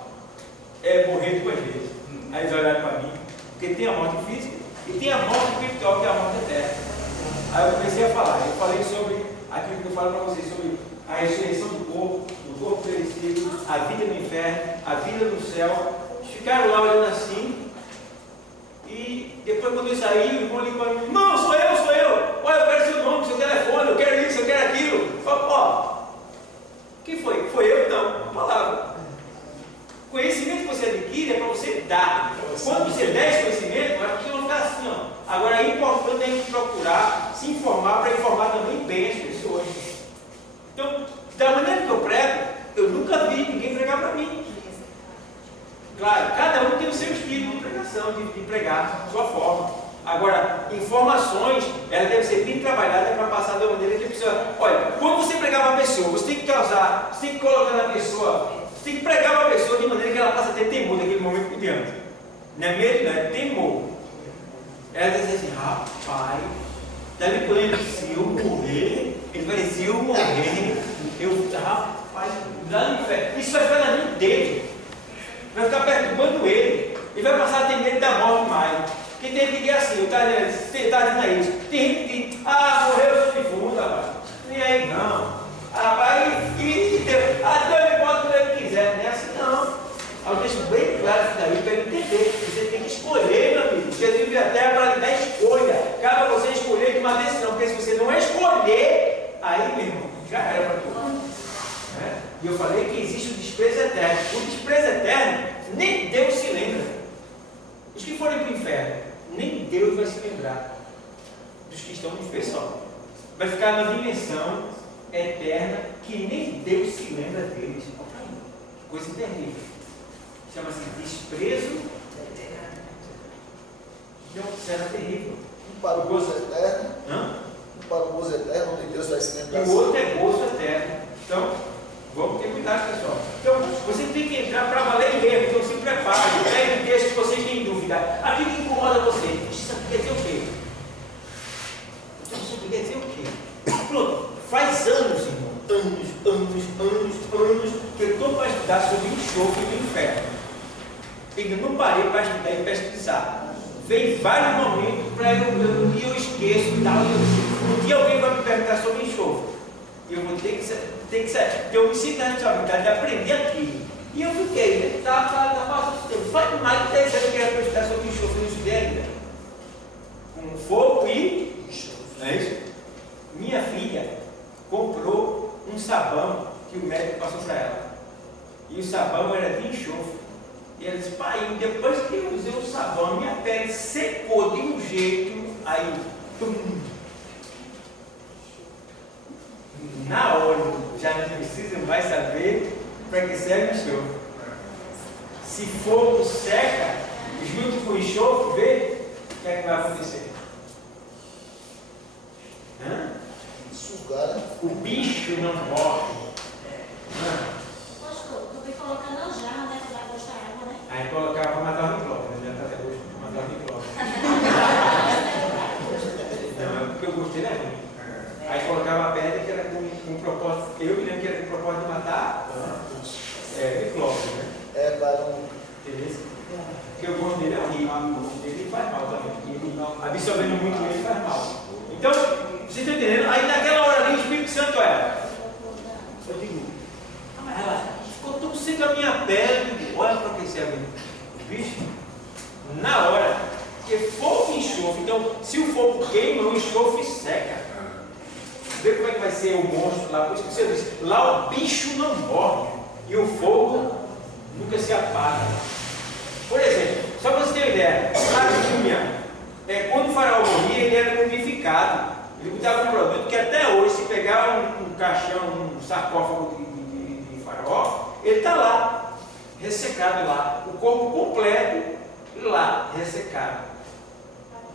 é morrer 2 vezes. Aí eles olharam para mim, porque tem a morte física e tem a morte espiritual, que é a morte eterna. Aí eu comecei a falar, eu falei sobre aquilo que eu falo para vocês, sobre a ressurreição do corpo perecido, a vida no inferno, a vida no céu. Ficaram lá olhando assim, e depois quando eu saí, o irmão ligou para mim, irmão, sou eu, olha, eu quero seu nome, seu telefone, eu quero isso, eu quero aquilo. Ó, que foi? Foi eu? Não, a palavra. Conhecimento que você adquire é para você dar. Quando você der esse conhecimento, as pessoas vão ficar assim, ó. Agora é importante a gente procurar se informar, para informar também bem as pessoas. Então, da maneira que eu prego, eu nunca vi ninguém pregar para mim. Claro, cada um tem o seu estilo de pregação, de pregar, a sua forma. Agora, informações, elas devem ser bem trabalhadas para passar da maneira que a pessoa... Olha, quando você pregar para uma pessoa, você tem que causar, você tem que colocar na pessoa, você tem que pregar para a pessoa de maneira que ela possa ter temor daquele momento por diante. Não é medo, não é temor. Ela diz assim, rapaz, está me conhecendo, se eu morrer, ele vai dizer, se eu morrer, rapaz, lá no inferno, isso vai ficar na mente dele. Vai ficar perturbando ele vai passar a ter medo da morte mais. Porque tem gente que é assim, está dizendo isso. Tem gente que diz, morreu, eu sou defunto, rapaz. Nem aí não. Rapaz, e Deus, Deus me bota quando ele quiser. Não é assim não. Eu deixo bem claro isso daí para ele entender. Você tem que escolher, meu amigo. Jesus veio a terra para lhe dar escolha. Cabe a você escolher de uma decisão. Porque se você não escolher, aí, meu irmão, já era para tudo. E eu falei que existe o desprezo eterno. O desprezo eterno, nem Deus se lembra. Os que forem para o inferno, nem Deus vai se lembrar dos que estão no inferno. Vai ficar na dimensão eterna que nem Deus se lembra deles. Que coisa terrível. Chama-se desprezo eterno. Então, será terrível. Um para o gozo eterno. Um para o gozo eterno, onde Deus vai se lembrar. E o outro é gozo eterno. Então, vamos ter cuidado, pessoal. Então, você tem que entrar para valer mesmo. Então, se prepare. Pegue um texto que vocês têm dúvida. Aquilo que incomoda você. Isso aqui quer dizer o quê? Isso aqui quer dizer o quê? Pronto. Faz anos, irmão. Anos. Que eu estou para estudar sobre o enxofre do inferno. Eu não parei para estudar e pesquisar. Vem vários momentos para eu esqueço e tal. Um dia alguém vai me perguntar sobre enxofre. E eu vou ter que saber. Porque eu me sinto a responsabilidade de aprender aquilo. E eu fiquei, né? Tá passando o tempo. Faz mais de 10 anos que eu quero estudar sobre enxofre, não estudei ainda. Com fogo e enxofre. Não é isso? Minha filha comprou um sabão que o médico passou para ela. E o sabão era de enxofre. E ela disse, pai, depois que eu usei o sabão, minha pele secou de um jeito, aí, na hora, já não precisa mais saber para que serve o enxofre. Se fogo seca, junto com o enxofre, vê o que é que vai acontecer. Sugar. O bicho não morre. Aí colocava para matar o micróbio, né? Já até hoje para matar o micróbio. Não, porque eu gostei, né? Aí colocava a pedra que era com propósito, eu me lembro que era com propósito de matar micróbio, né? Para um. Entendeu? Porque o gosto dele é horrível, ele faz mal também. Ele, absorvendo muito ele faz mal. Então, você está entendendo? Aí naquela hora ali o Espírito Santo era. Eu digo, mas ela ficou tão seca a minha pele. Olha para que serve. Bicho, na hora, porque fogo e enxofre. Então, se o fogo queima, o enxofre seca. Vê como é que vai ser o monstro lá. Por isso que você disse, lá o bicho não morre. E o fogo nunca se apaga. Por exemplo, só para você ter uma ideia, a múmia, quando o faraó morria, ele era mumificado. Ele usava um produto que até hoje, se pegar um caixão, um sarcófago de faraó, ele está lá, ressecado lá, o corpo completo lá, ressecado.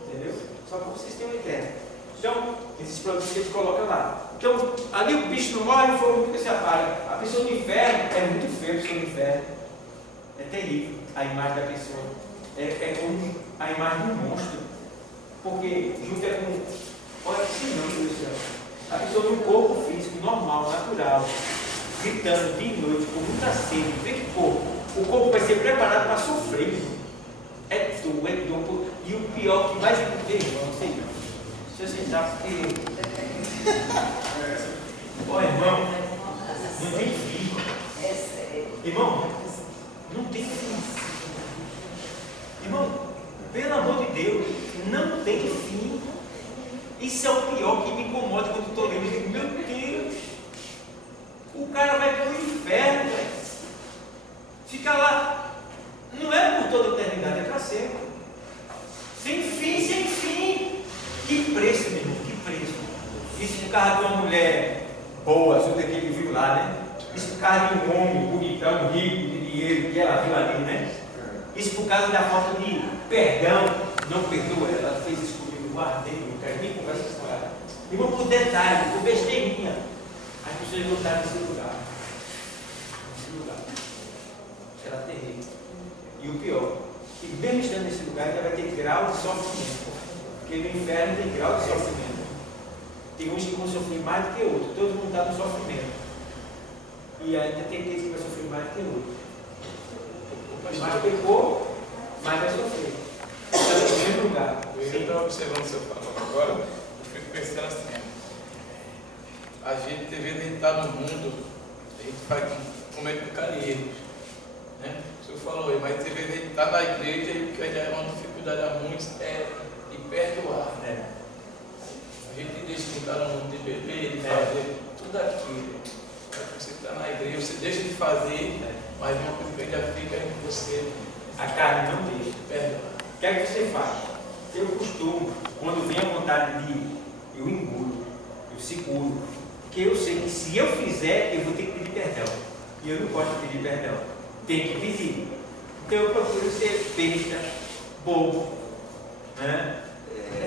Entendeu? Só para vocês terem uma ideia. Então, esses produtos que eles colocam lá. Então, ali o bicho não morre, o fogo nunca se apaga. A pessoa do inferno é muito feia, a pessoa do inferno. É terrível a imagem da pessoa. É como a imagem de um monstro. Porque junto com. Olha que sinal, meu Deus do céu. A pessoa no corpo físico, normal, natural, gritando de noite, com muita sede. Vê que o corpo vai ser preparado para sofrer. É dor. E o pior que vai acontecer, irmão, sei não. Se você sentar, porque. Ó, irmão, não tem fim. Irmão, não tem fim. Irmão, pelo amor de Deus, não tem fim. Isso é o pior que me incomoda quando estou lendo. Eu digo, meu Deus, o cara vai para o inferno, velho. Fica lá. Não é por toda a eternidade, é para sempre. Sem fim, sem fim. Que preço, meu irmão, que preço. Isso por causa de uma mulher boa, só daquele que viu lá, né? Isso por causa de um homem bonitão, rico, de dinheiro, que ela viu ali, né? Isso por causa da falta de perdão, não perdoa, ela fez isso comigo, guardei, não quero nem conversar com ela. Irmão, por detalhe, por besteirinha, as pessoas voltaram nesse lugar. Nesse lugar. Era terrível. E o pior, que mesmo estando nesse lugar, ainda vai ter grau de sofrimento. Porque no inferno tem grau de sofrimento. Tem uns que vão sofrer mais do que outros, todo mundo está no sofrimento. E ainda tem aqueles que vão sofrer mais do que outros. Mais pecou, mais vai sofrer. Está no mesmo lugar. Eu estava observando o seu falando agora, eu fico pensando assim, a gente deveria estar no mundo, a gente faz com medo de carinhos, né? O senhor falou aí, mas deveria estar na igreja e que é uma dificuldade a muitos de perdoar. A gente deixa de estar no mundo de beber, de fazer tudo aquilo. Você está na igreja, você deixa de fazer, mas uma coisa que ainda fica em você. A carne não deixa. Perdoar. O que é que você faz? Eu costumo, quando vem a vontade de ir, eu engulo, eu seguro. Porque eu sei que se eu fizer, eu vou ter que pedir perdão. E eu não posso pedir perdão. Tem que pedir. Então eu procuro ser besta, bobo, né?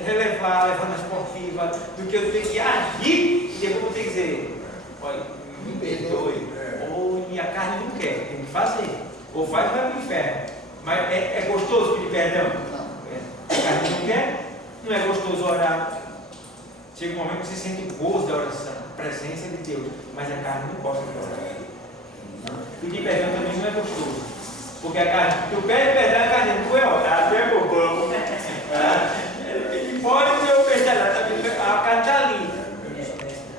Levar na esportiva, do que eu tenho que agir e depois eu tenho que dizer, olha, me perdoe. Ou e a carne não quer, tem que fazer. Ou faz ou vai para o inferno. Mas é gostoso pedir perdão? Não. A carne não quer? Não é gostoso orar? Chega um momento que você sente o gozo da oração, a presença de Deus, mas a carne não gosta de orar. Pedir perdão também não é gostoso. Porque a carne, tu pede perdão, a carne não foi orar, tu é bobão. Ele pode ter o perdão, a carne está ali.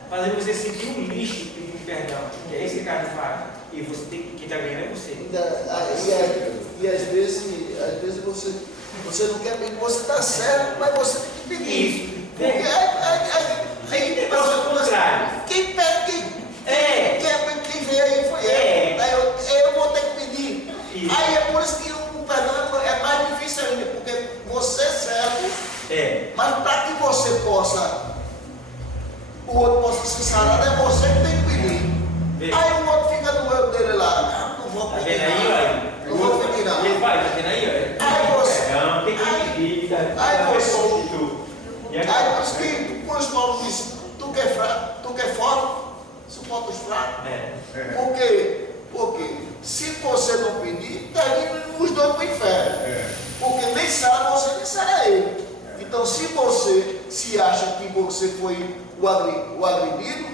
Fazendo você sentir um lixo pedindo perdão. Que é isso que a carne faz. E você tem que está ganhando é você. E às vezes você não quer pedir, você está certo, mas você tem que pedir. Isso. Porque aí Tem passa ao contrário. quem pede, quem veio aí foi ele. Aí eu vou ter que pedir. Isso. Aí é por isso que o perdão é mais difícil ainda, porque você é certo, mas para que você possa, o outro possa se sarar, é você que tem que pedir. Aí o outro fica no erro dele lá, não vou pedir nada. Não vou pedir nada. Ele vai, tá vendo aí, ó. Aí você. Não, tem que pedir, tá? Aí você. E Aí por isso que os povos dizem, tu que é forte, suporta os fracos. Porque Porque se você não pedir, termina os dois para o inferno. Porque nem sabe você, nem será ele. Então, se você se acha que você foi o agredido,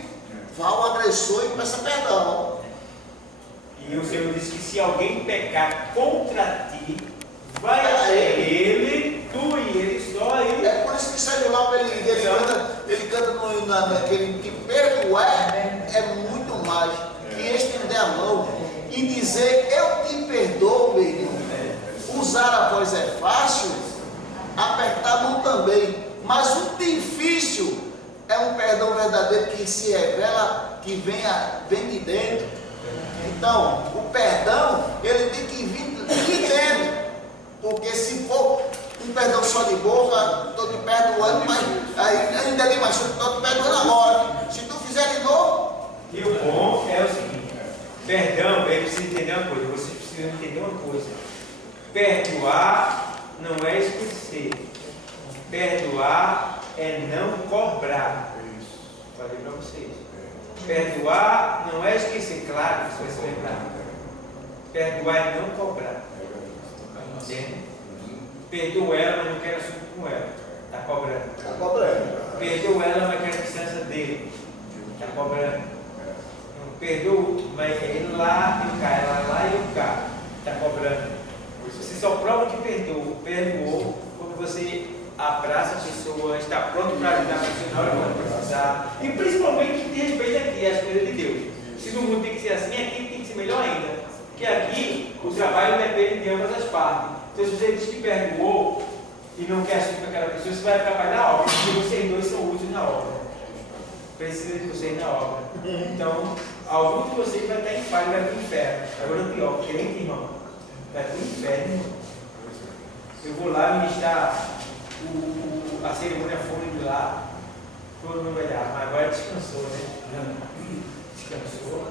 vá ao agressor e peça perdão. E o Senhor disse que se alguém pecar contra ti, vai até ele, tu e ele, só ele. É por isso que saiu lá, ele canta naquele que perdoar é muito mais que estender a mão e dizer eu te perdoo, meu irmão. Usar a voz é fácil, apertar a mão também, mas o difícil é um perdão verdadeiro que se revela, que vem de dentro. Então, o perdão, ele tem que vir de dentro, porque se for um perdão só de boca, estou te perdoando, mas aí ainda tem mais, estou te perdoando agora. Se tu fizer de novo. E o bom é o seguinte: perdão, ele precisa entender uma coisa, você precisa entender uma coisa. Perdoar não é esquecer, perdoar é não cobrar. Falei para vocês. Perdoar não é esquecer, claro que você vai se lembrar. Perdoar é não cobrar. Entende? Perdoa ela, mas não quero assunto com ela. Está cobrando. Está cobrando. Perdoa ela, mas quero a distância dele. Está cobrando. Perdoa, mas ele lá e cá, ela lá e eu cá. Está cobrando. Você só prova que perdoou quando você abraça a pessoa, está pronto para ajudar a pessoa na hora que ela precisar. E principalmente que respeita aqui as coisas de Deus. Se no mundo tem que ser assim, aqui tem que ser melhor ainda. Porque aqui o trabalho depende de ambas as partes. Então se você diz que perdoou e não quer assumir aquela pessoa, você vai atrapalhar na obra, porque vocês dois são úteis na obra. Precisa de vocês na obra. Então, algum de vocês vai estar em falha e vai para o inferno. Agora o pior, crente, irmão, vai para o inferno, irmão. Eu vou lá ministrar a cerimônia fúnebre lá, todo mundo vai dar, mas agora descansou, né? Descansou?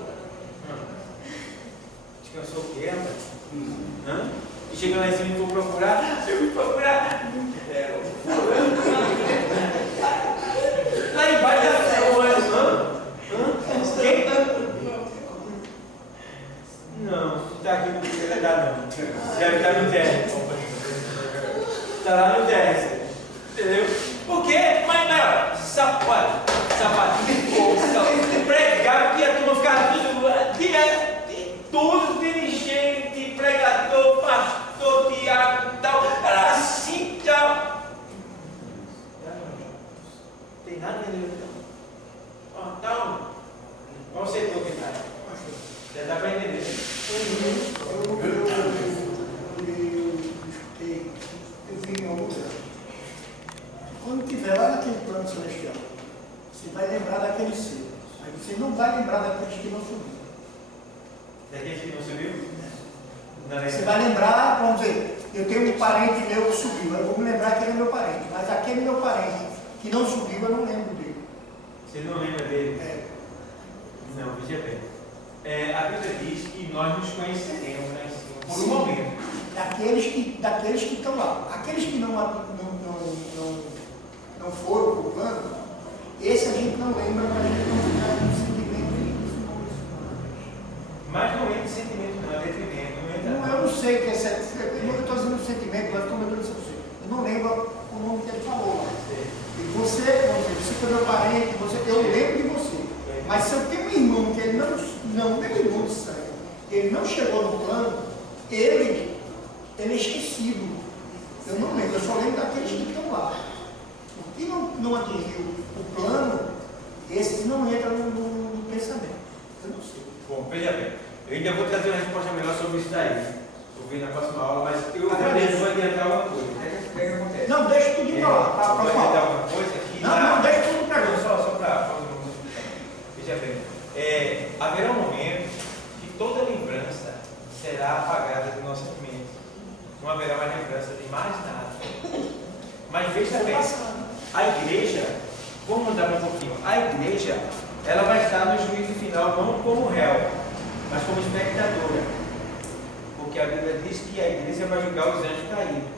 Descansou o quê, rapaz? E chega lá em cima e vou procurar, eu vou procurar. Lá embaixo da quem? Não, está aqui no primeiro lugar não. Deve estar no térreo. Está lá no térreo. Entendeu? Por quê? Mas sapatinho de fogo, pregar, que a turma ficava tudo dirigente, pregador, pastor, diácono e tal, era assim, tal. Não tem nada nele, não. Então, qual setor que está? Já dá para entender. Eu vi em algum lugar. Quando estiver lá naquele plano celestial, você vai lembrar daquele ser. Aí você não vai lembrar daqueles que não subiram. Daqueles que não subiu? Você vai lembrar, vamos dizer, eu tenho um parente meu que subiu, eu vou me lembrar que ele é meu parente, mas aquele meu parente que não subiu, eu não lembro dele. Você não lembra dele? Não, veja bem. A Bíblia diz que nós nos conheceremos, né, por um momento. Daqueles que estão lá. Aqueles que não foram para o plano, esse a gente não lembra, mas a gente não fica com sentimento e mas não entra sentimento, não, é detrimento. Eu não sei o que é certo. Eu estou dizendo sentimento, mas como eu estou dizendo, eu não lembro o nome que ele falou. E você foi meu parente, eu lembro de você. Mas se eu tenho um irmão que ele não meu irmão de sangue, ele não chegou no plano, ele é esquecido. Eu não lembro, eu só lembro daqueles que estão lá. O que não atingiu o plano, esses não entram no pensamento. Eu não sei. Bom, veja bem, eu ainda vou trazer uma resposta melhor sobre isso daí. Vou ver na próxima aula, mas eu vou adiantar alguma coisa. O que acontece? Não, deixa tudo de lá. Vou adiantar alguma coisa aqui. Não, deixa tudo para mim. Só para. Veja bem, haverá um momento que toda lembrança será apagada de nossa mente. Não haverá mais lembrança de mais nada. Mas veja bem, a igreja, vamos mudar um pouquinho, a igreja, ela vai estar no juízo final não como réu, mas como espectadora. Porque a Bíblia diz que a igreja vai julgar os anjos caídos.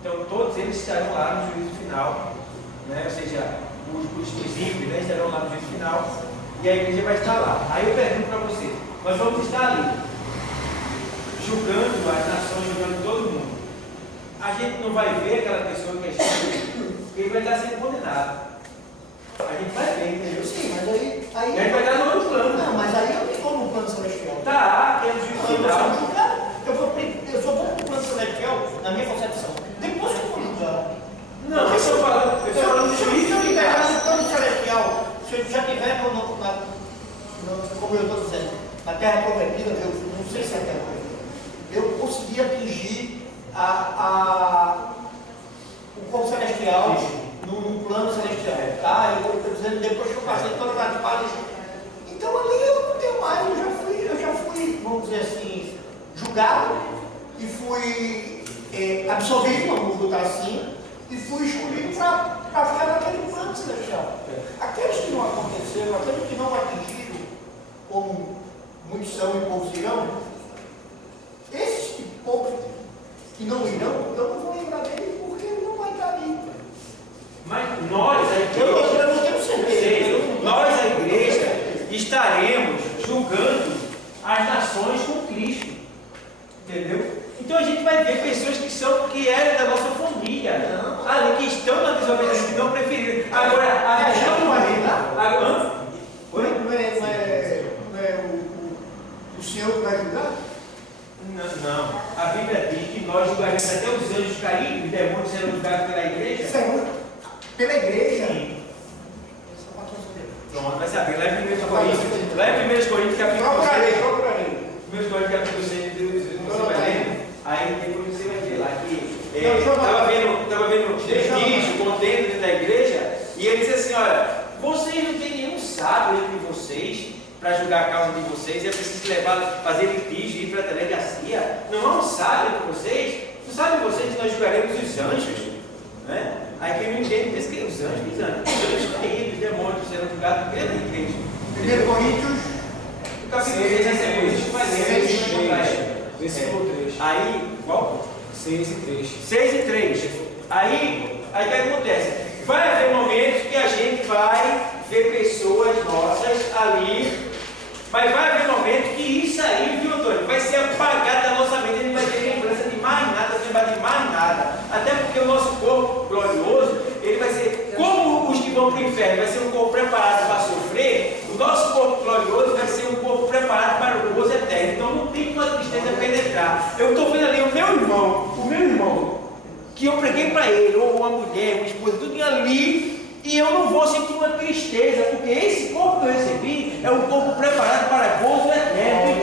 Então todos eles estarão lá no juízo final, né? Ou seja, os ímpios, né, estarão lá no juízo final e a igreja vai estar lá. Aí eu pergunto para você, Nós vamos estar ali, julgando as nações, julgando todo mundo. A gente não vai ver aquela pessoa que é justa, ele vai estar sendo condenado. A gente vai ver, entendeu? Sim, mas aí E a gente vai estar no outro plano. não, mas aí eu não estou no plano celestial. Tá, que é o juízo final. Eu só vou no plano celestial, na minha concepção. Depois que eu for julgado. Não, eu estou falando de juízo Se eu estiver final. no plano celestial, se eu já estiver como eu estou dizendo, na terra prometida, eu não sei se é a terra prometida, eu consegui atingir o corpo celestial num plano celestial, tá? Eu estou dizendo, depois que eu passei todas as fases, então ali eu não tenho mais, eu já fui, vamos dizer assim, julgado e fui absolvido, vamos botar assim, e fui escolhido para ficar naquele plano celestial. Aqueles que não aconteceram, aqueles que não atingiram, como muitos são e poucos irão, esses poucos que não irão, eu não vou lembrar dele porque ele não vai estar ali. Mas nós, a Eu igreja, não tenho certeza. nós, a igreja, estaremos julgando as nações com Cristo. Entendeu? Então a gente vai ver pessoas que eram da nossa família, ali que estão na desobediência, que não preferiram. Agora, a questão não é lá. Não é o Senhor que vai julgar? Não. A Bíblia diz que nós julgaremos até os anjos caídos, os demônios serão julgados pela igreja. Senhor, pela igreja. Sim. Pronto, vai saber. Lá em 1 Coríntios, capítulo 6. Procurarei. 1 Coríntios, capítulo 6, você vai ler. Aí depois você vai ver lá que estava vendo Cristo contendo dentro da igreja, e ele disse assim: olha, vocês não têm nenhum sábio entre vocês para julgar a causa de vocês, é preciso fazer litígio, ir para a delegacia. Não há um sábio entre vocês? Não sabem vocês que nós julgaremos os anjos? Né? Aí quem não entende diz que os anjos, os anjos caídos, os demônios serão julgados pela igreja. 1 Coríntios, O capítulo 6 é isso, mas Versículo 3. Aí, qual? 6 e 3. 6 e 3. Aí o que acontece? Vai haver momentos que a gente vai ver pessoas nossas ali, mas vai haver momentos que isso aí, viu, Antônio, vai ser apagado da nossa mente, a gente não vai ter lembrança de mais nada, não vai de mais nada. Até porque o nosso corpo glorioso, ele vai ser, como os que vão para o inferno, vai ser um corpo preparado para sofrer, o nosso corpo glorioso vai ser um corpo preparado para o gozo eterno. Então não tem como a tristeza penetrar. Eu estou vendo ali o meu irmão, que eu preguei para ele, ou uma mulher, uma esposa, tudo ali, e eu não vou sentir uma tristeza, porque esse corpo que eu recebi é um corpo preparado para gozo eterno.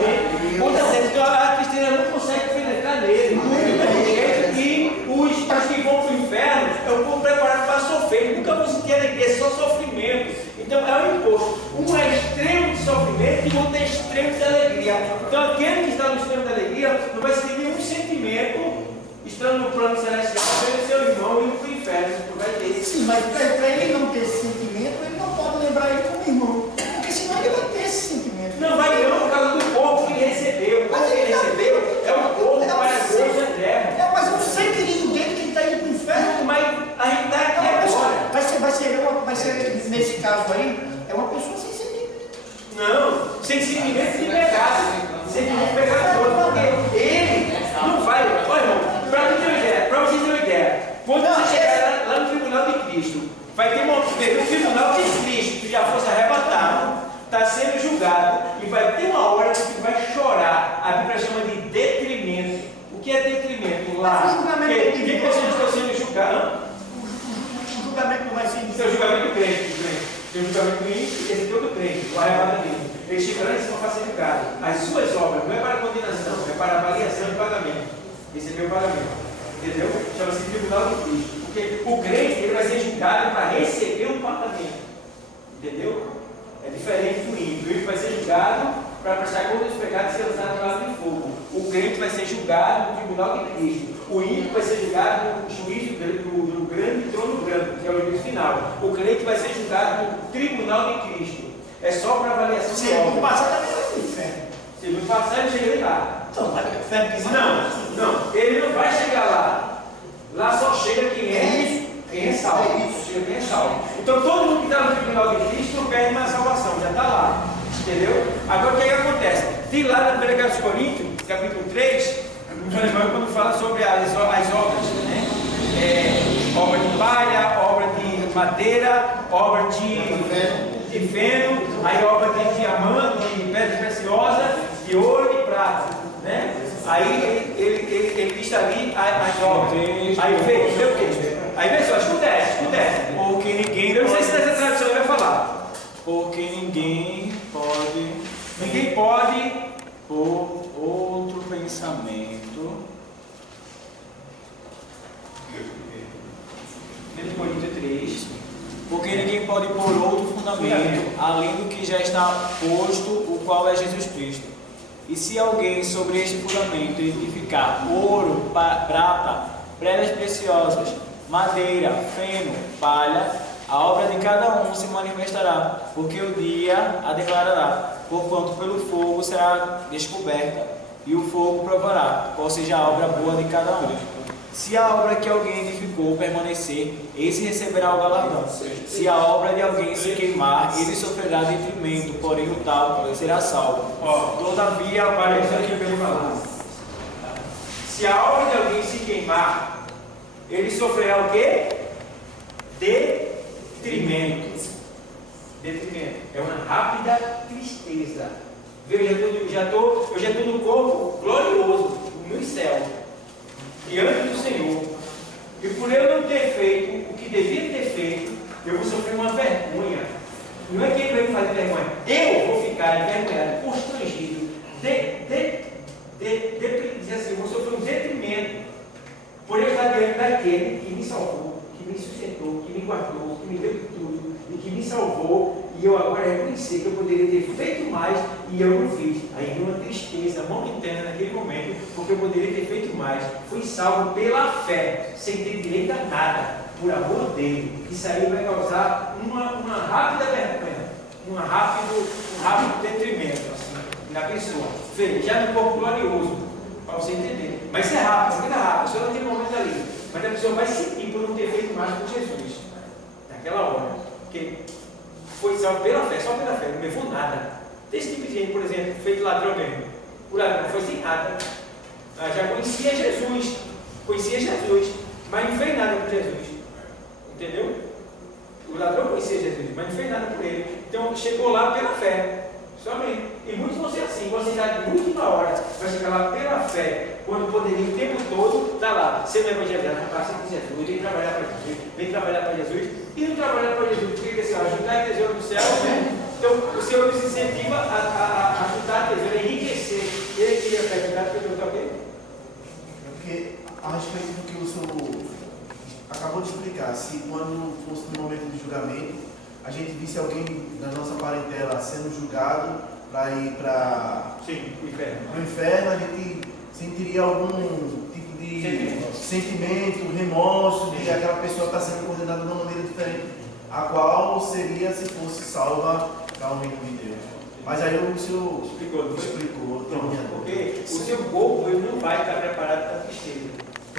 Então a tristeza não consegue penetrar nele. Do mesmo jeito que os que vão para o inferno é um corpo preparado para sofrer. Nunca vão sentir alegria, só sofrimento. Então é um imposto. Um é extremo de sofrimento e o outro é extremo de alegria. Então aquele que está no extremo da alegria não vai sentir nenhum sentimento estando no plano celestial, vendo seu irmão indo para o inferno. Não vai ter. sim, mas para ele não ter esse sentimento, ele não pode lembrar ele como irmão. Porque senão ele vai ter esse sentimento. Não vai não, por causa do corpo que ele recebeu. O corpo que ele recebeu é um corpo para gozo eterno. Mas eu não sei, querido, dele que ele está indo para o inferno. Mas a gente está aqui agora. Vai ser, nesse caso aí, é uma pessoa sem sentimento. Não, sem sentimento de pecado. Sentimento de pecado, porque ele não vai. Olha, irmão, para você ter uma ideia, quando você chegar lá no tribunal de Cristo, vai ter um tribunal de Cristo que já fosse arrebatado, está sendo julgado, e vai ter uma hora que você vai chorar. A Bíblia chama de detrimento. O que é detrimento lá? Que vocês estão sendo julgados? O julgamento não vai ser Esse é o julgamento do crente. Tem o julgamento do ímpio e esse é do crente, o arrebatamento. Eles chegarão e serão para ser julgados. As suas obras não é para condenação, é para avaliação e pagamento. Receber o pagamento. Entendeu? Chama-se Tribunal de Cristo. Porque o crente ele vai ser julgado para receber o pagamento. Entendeu? É diferente do ímpio. O ímpio vai ser julgado para prestar conta dos pecados e ser lançado no lago de fogo. O crente vai ser julgado no Tribunal de Cristo. O ímpio vai ser julgado no juízo do grande trono branco, que é o juízo final. O crente vai ser julgado no Tribunal de Cristo. É só para avaliação de obras. Se passar também vai para o inferno. Se ele passar, ele chega lá. Então, vai para o inferno que Não, ele não vai chegar lá. Lá só chega quem é salvo. Chega quem é salvo. Então todo mundo que está no Tribunal de Cristo não perde mais a salvação, já está lá. Entendeu? Agora o que acontece? Tem lá na 1 Coríntios, capítulo 3, quando fala sobre as obras, né? Obra de palha, obra de madeira, obra de feno, aí obra de diamante, de pedra preciosa, de ouro e prata, né? Aí ele lista ali as obras. Aí vê o quê? Aí vê só, escuta essa. Porque ninguém. Eu não sei se nessa tradução vai falar. Porque ninguém pode por outro pensamento. 1 Coríntios 3. Porque ninguém pode pôr outro fundamento além do que já está posto, o qual é Jesus Cristo. E se alguém sobre este fundamento edificar ouro, prata, pedras preciosas, madeira, feno, palha, a obra de cada um se manifestará, porque o dia a declarará, porquanto pelo fogo será descoberta, e o fogo provará qual seja a obra boa de cada um. Se a obra que alguém edificou permanecer, esse receberá o galardão. Se a obra de alguém se queimar, ele sofrerá detrimento, porém o tal será salvo. Todavia, aparece aqui pelo falar. Se a obra de alguém se queimar, ele sofrerá o quê? Detrimento. É uma rápida tristeza. Eu já estou no corpo glorioso, no céu, diante do Senhor. E por eu não ter feito o que devia ter feito, eu vou sofrer uma vergonha. Não é que ele vai me fazer vergonha. Eu vou ficar envergonhado, constrangido, dizer assim, eu vou sofrer um detrimento por eu estar diante daquele que me salvou, que me sustentou, que me guardou, que me deu tudo e que me salvou. E eu agora reconheci que eu poderia ter feito mais e eu não fiz. Aí veio uma tristeza momentânea naquele momento, porque eu poderia ter feito mais. Fui salvo pela fé, sem ter direito a nada, por amor dele. Isso aí vai causar uma rápida vergonha, um rápido detrimento assim, na pessoa. Veja, já no corpo glorioso, para você entender. Mas isso é rápido, muito rápido, só naquele momento ali. Mas a pessoa vai sentir por não ter feito mais por Jesus, naquela hora. Porque foi salvo pela fé, só pela fé, não levou nada. Tem esse tipo de gente, por exemplo, feito ladrão mesmo. O ladrão foi sem nada. Já conhecia Jesus, mas não fez nada por Jesus. Entendeu? O ladrão conhecia Jesus, mas não fez nada por ele. Então chegou lá pela fé. Somente. E muitos vão ser assim, vão chegar de última hora, vai chegar lá pela fé, quando poderia o tempo todo estar lá, sendo evangelizado, passa com Jesus, vem trabalhar para Jesus, e não trabalhar para Jesus, porque assim, ajudar a tesouro do céu, né? Então o Senhor nos incentiva a ajudar a tesouro, a enriquecer. Ele queria ajudar, porque eu estou aqui. Porque a respeito do que o senhor acabou de explicar, se quando fosse no momento de julgamento, a gente visse alguém da nossa parentela sendo julgado para ir para o inferno, a gente sentiria algum tipo de sentimento, remorso de aquela pessoa estar sendo condenada de uma maneira diferente, a qual seria se fosse salva para o reino de Deus. Mas aí o senhor explicou. Porque o seu corpo ele não vai estar preparado para a tristeza.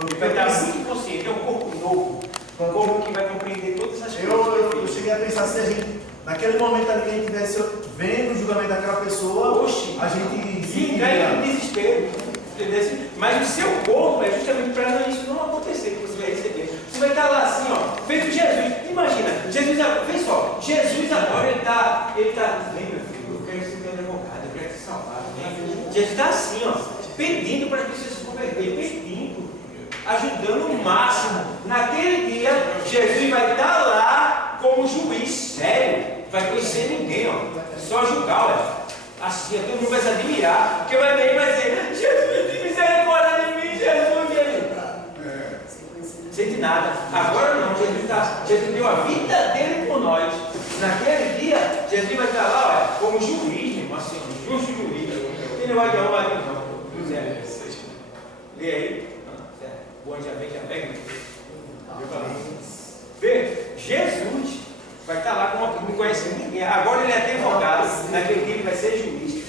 Ele vai estar muito consciente, é um corpo novo. Um corpo que vai compreender todas essas coisas. Eu cheguei a pensar se a gente, naquele momento ali que a gente estivesse vendo o julgamento daquela pessoa, a gente entra em desespero. Entendeu? Mas o seu corpo é justamente para isso não acontecer, que você vai receber. Você vai estar lá assim, ó, feito Jesus. Imagina, Jesus, vê só, Jesus agora ele está, vem meu filho, eu quero ser teu advogado, eu quero te salvar. Vem. Jesus está assim, ó, pedindo para as pessoas se converterem, pedindo, ajudando o máximo. Naquele dia, Jesus vai estar lá como juiz sério, vai conhecer ninguém, ó, só julgar, olha. Assim, todo mundo vai se admirar, porque vai ver e vai dizer, Jesus, tem misericórdia de mim, Jesus, sente nada. Agora não, Jesus deu a vida dele por nós. Naquele dia, Jesus vai estar lá, olha, como juiz, irmão, assim, justo juiz. Ele não vai derrubar ninguém, não. José, lê aí. Bom, já vem. Vê, Jesus vai estar lá como não conhece ninguém. Agora ele é advogado, naquele dia ele vai ser juiz.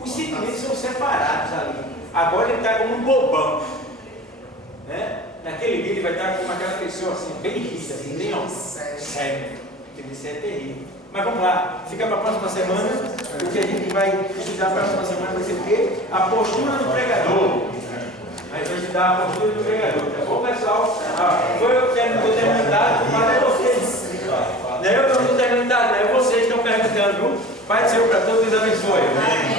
Os sentimentos são separados ali. Agora ele está como um bobão. Né? Naquele dia ele vai estar como aquela pessoa assim, bem rica, assim, bem sério. Porque isso é terrível. Mas vamos lá, fica para a próxima semana. O que a gente vai estudar na próxima semana vai ser o quê? A postura do pregador. A gente vai estudar a postura do pregador, tá bom, pessoal? Foi eu que estou terminando, mas é vocês. Não é eu que não estou terminando, não é vocês que estão perguntando, viu? Pai do Senhor para todos, Deus abençoe.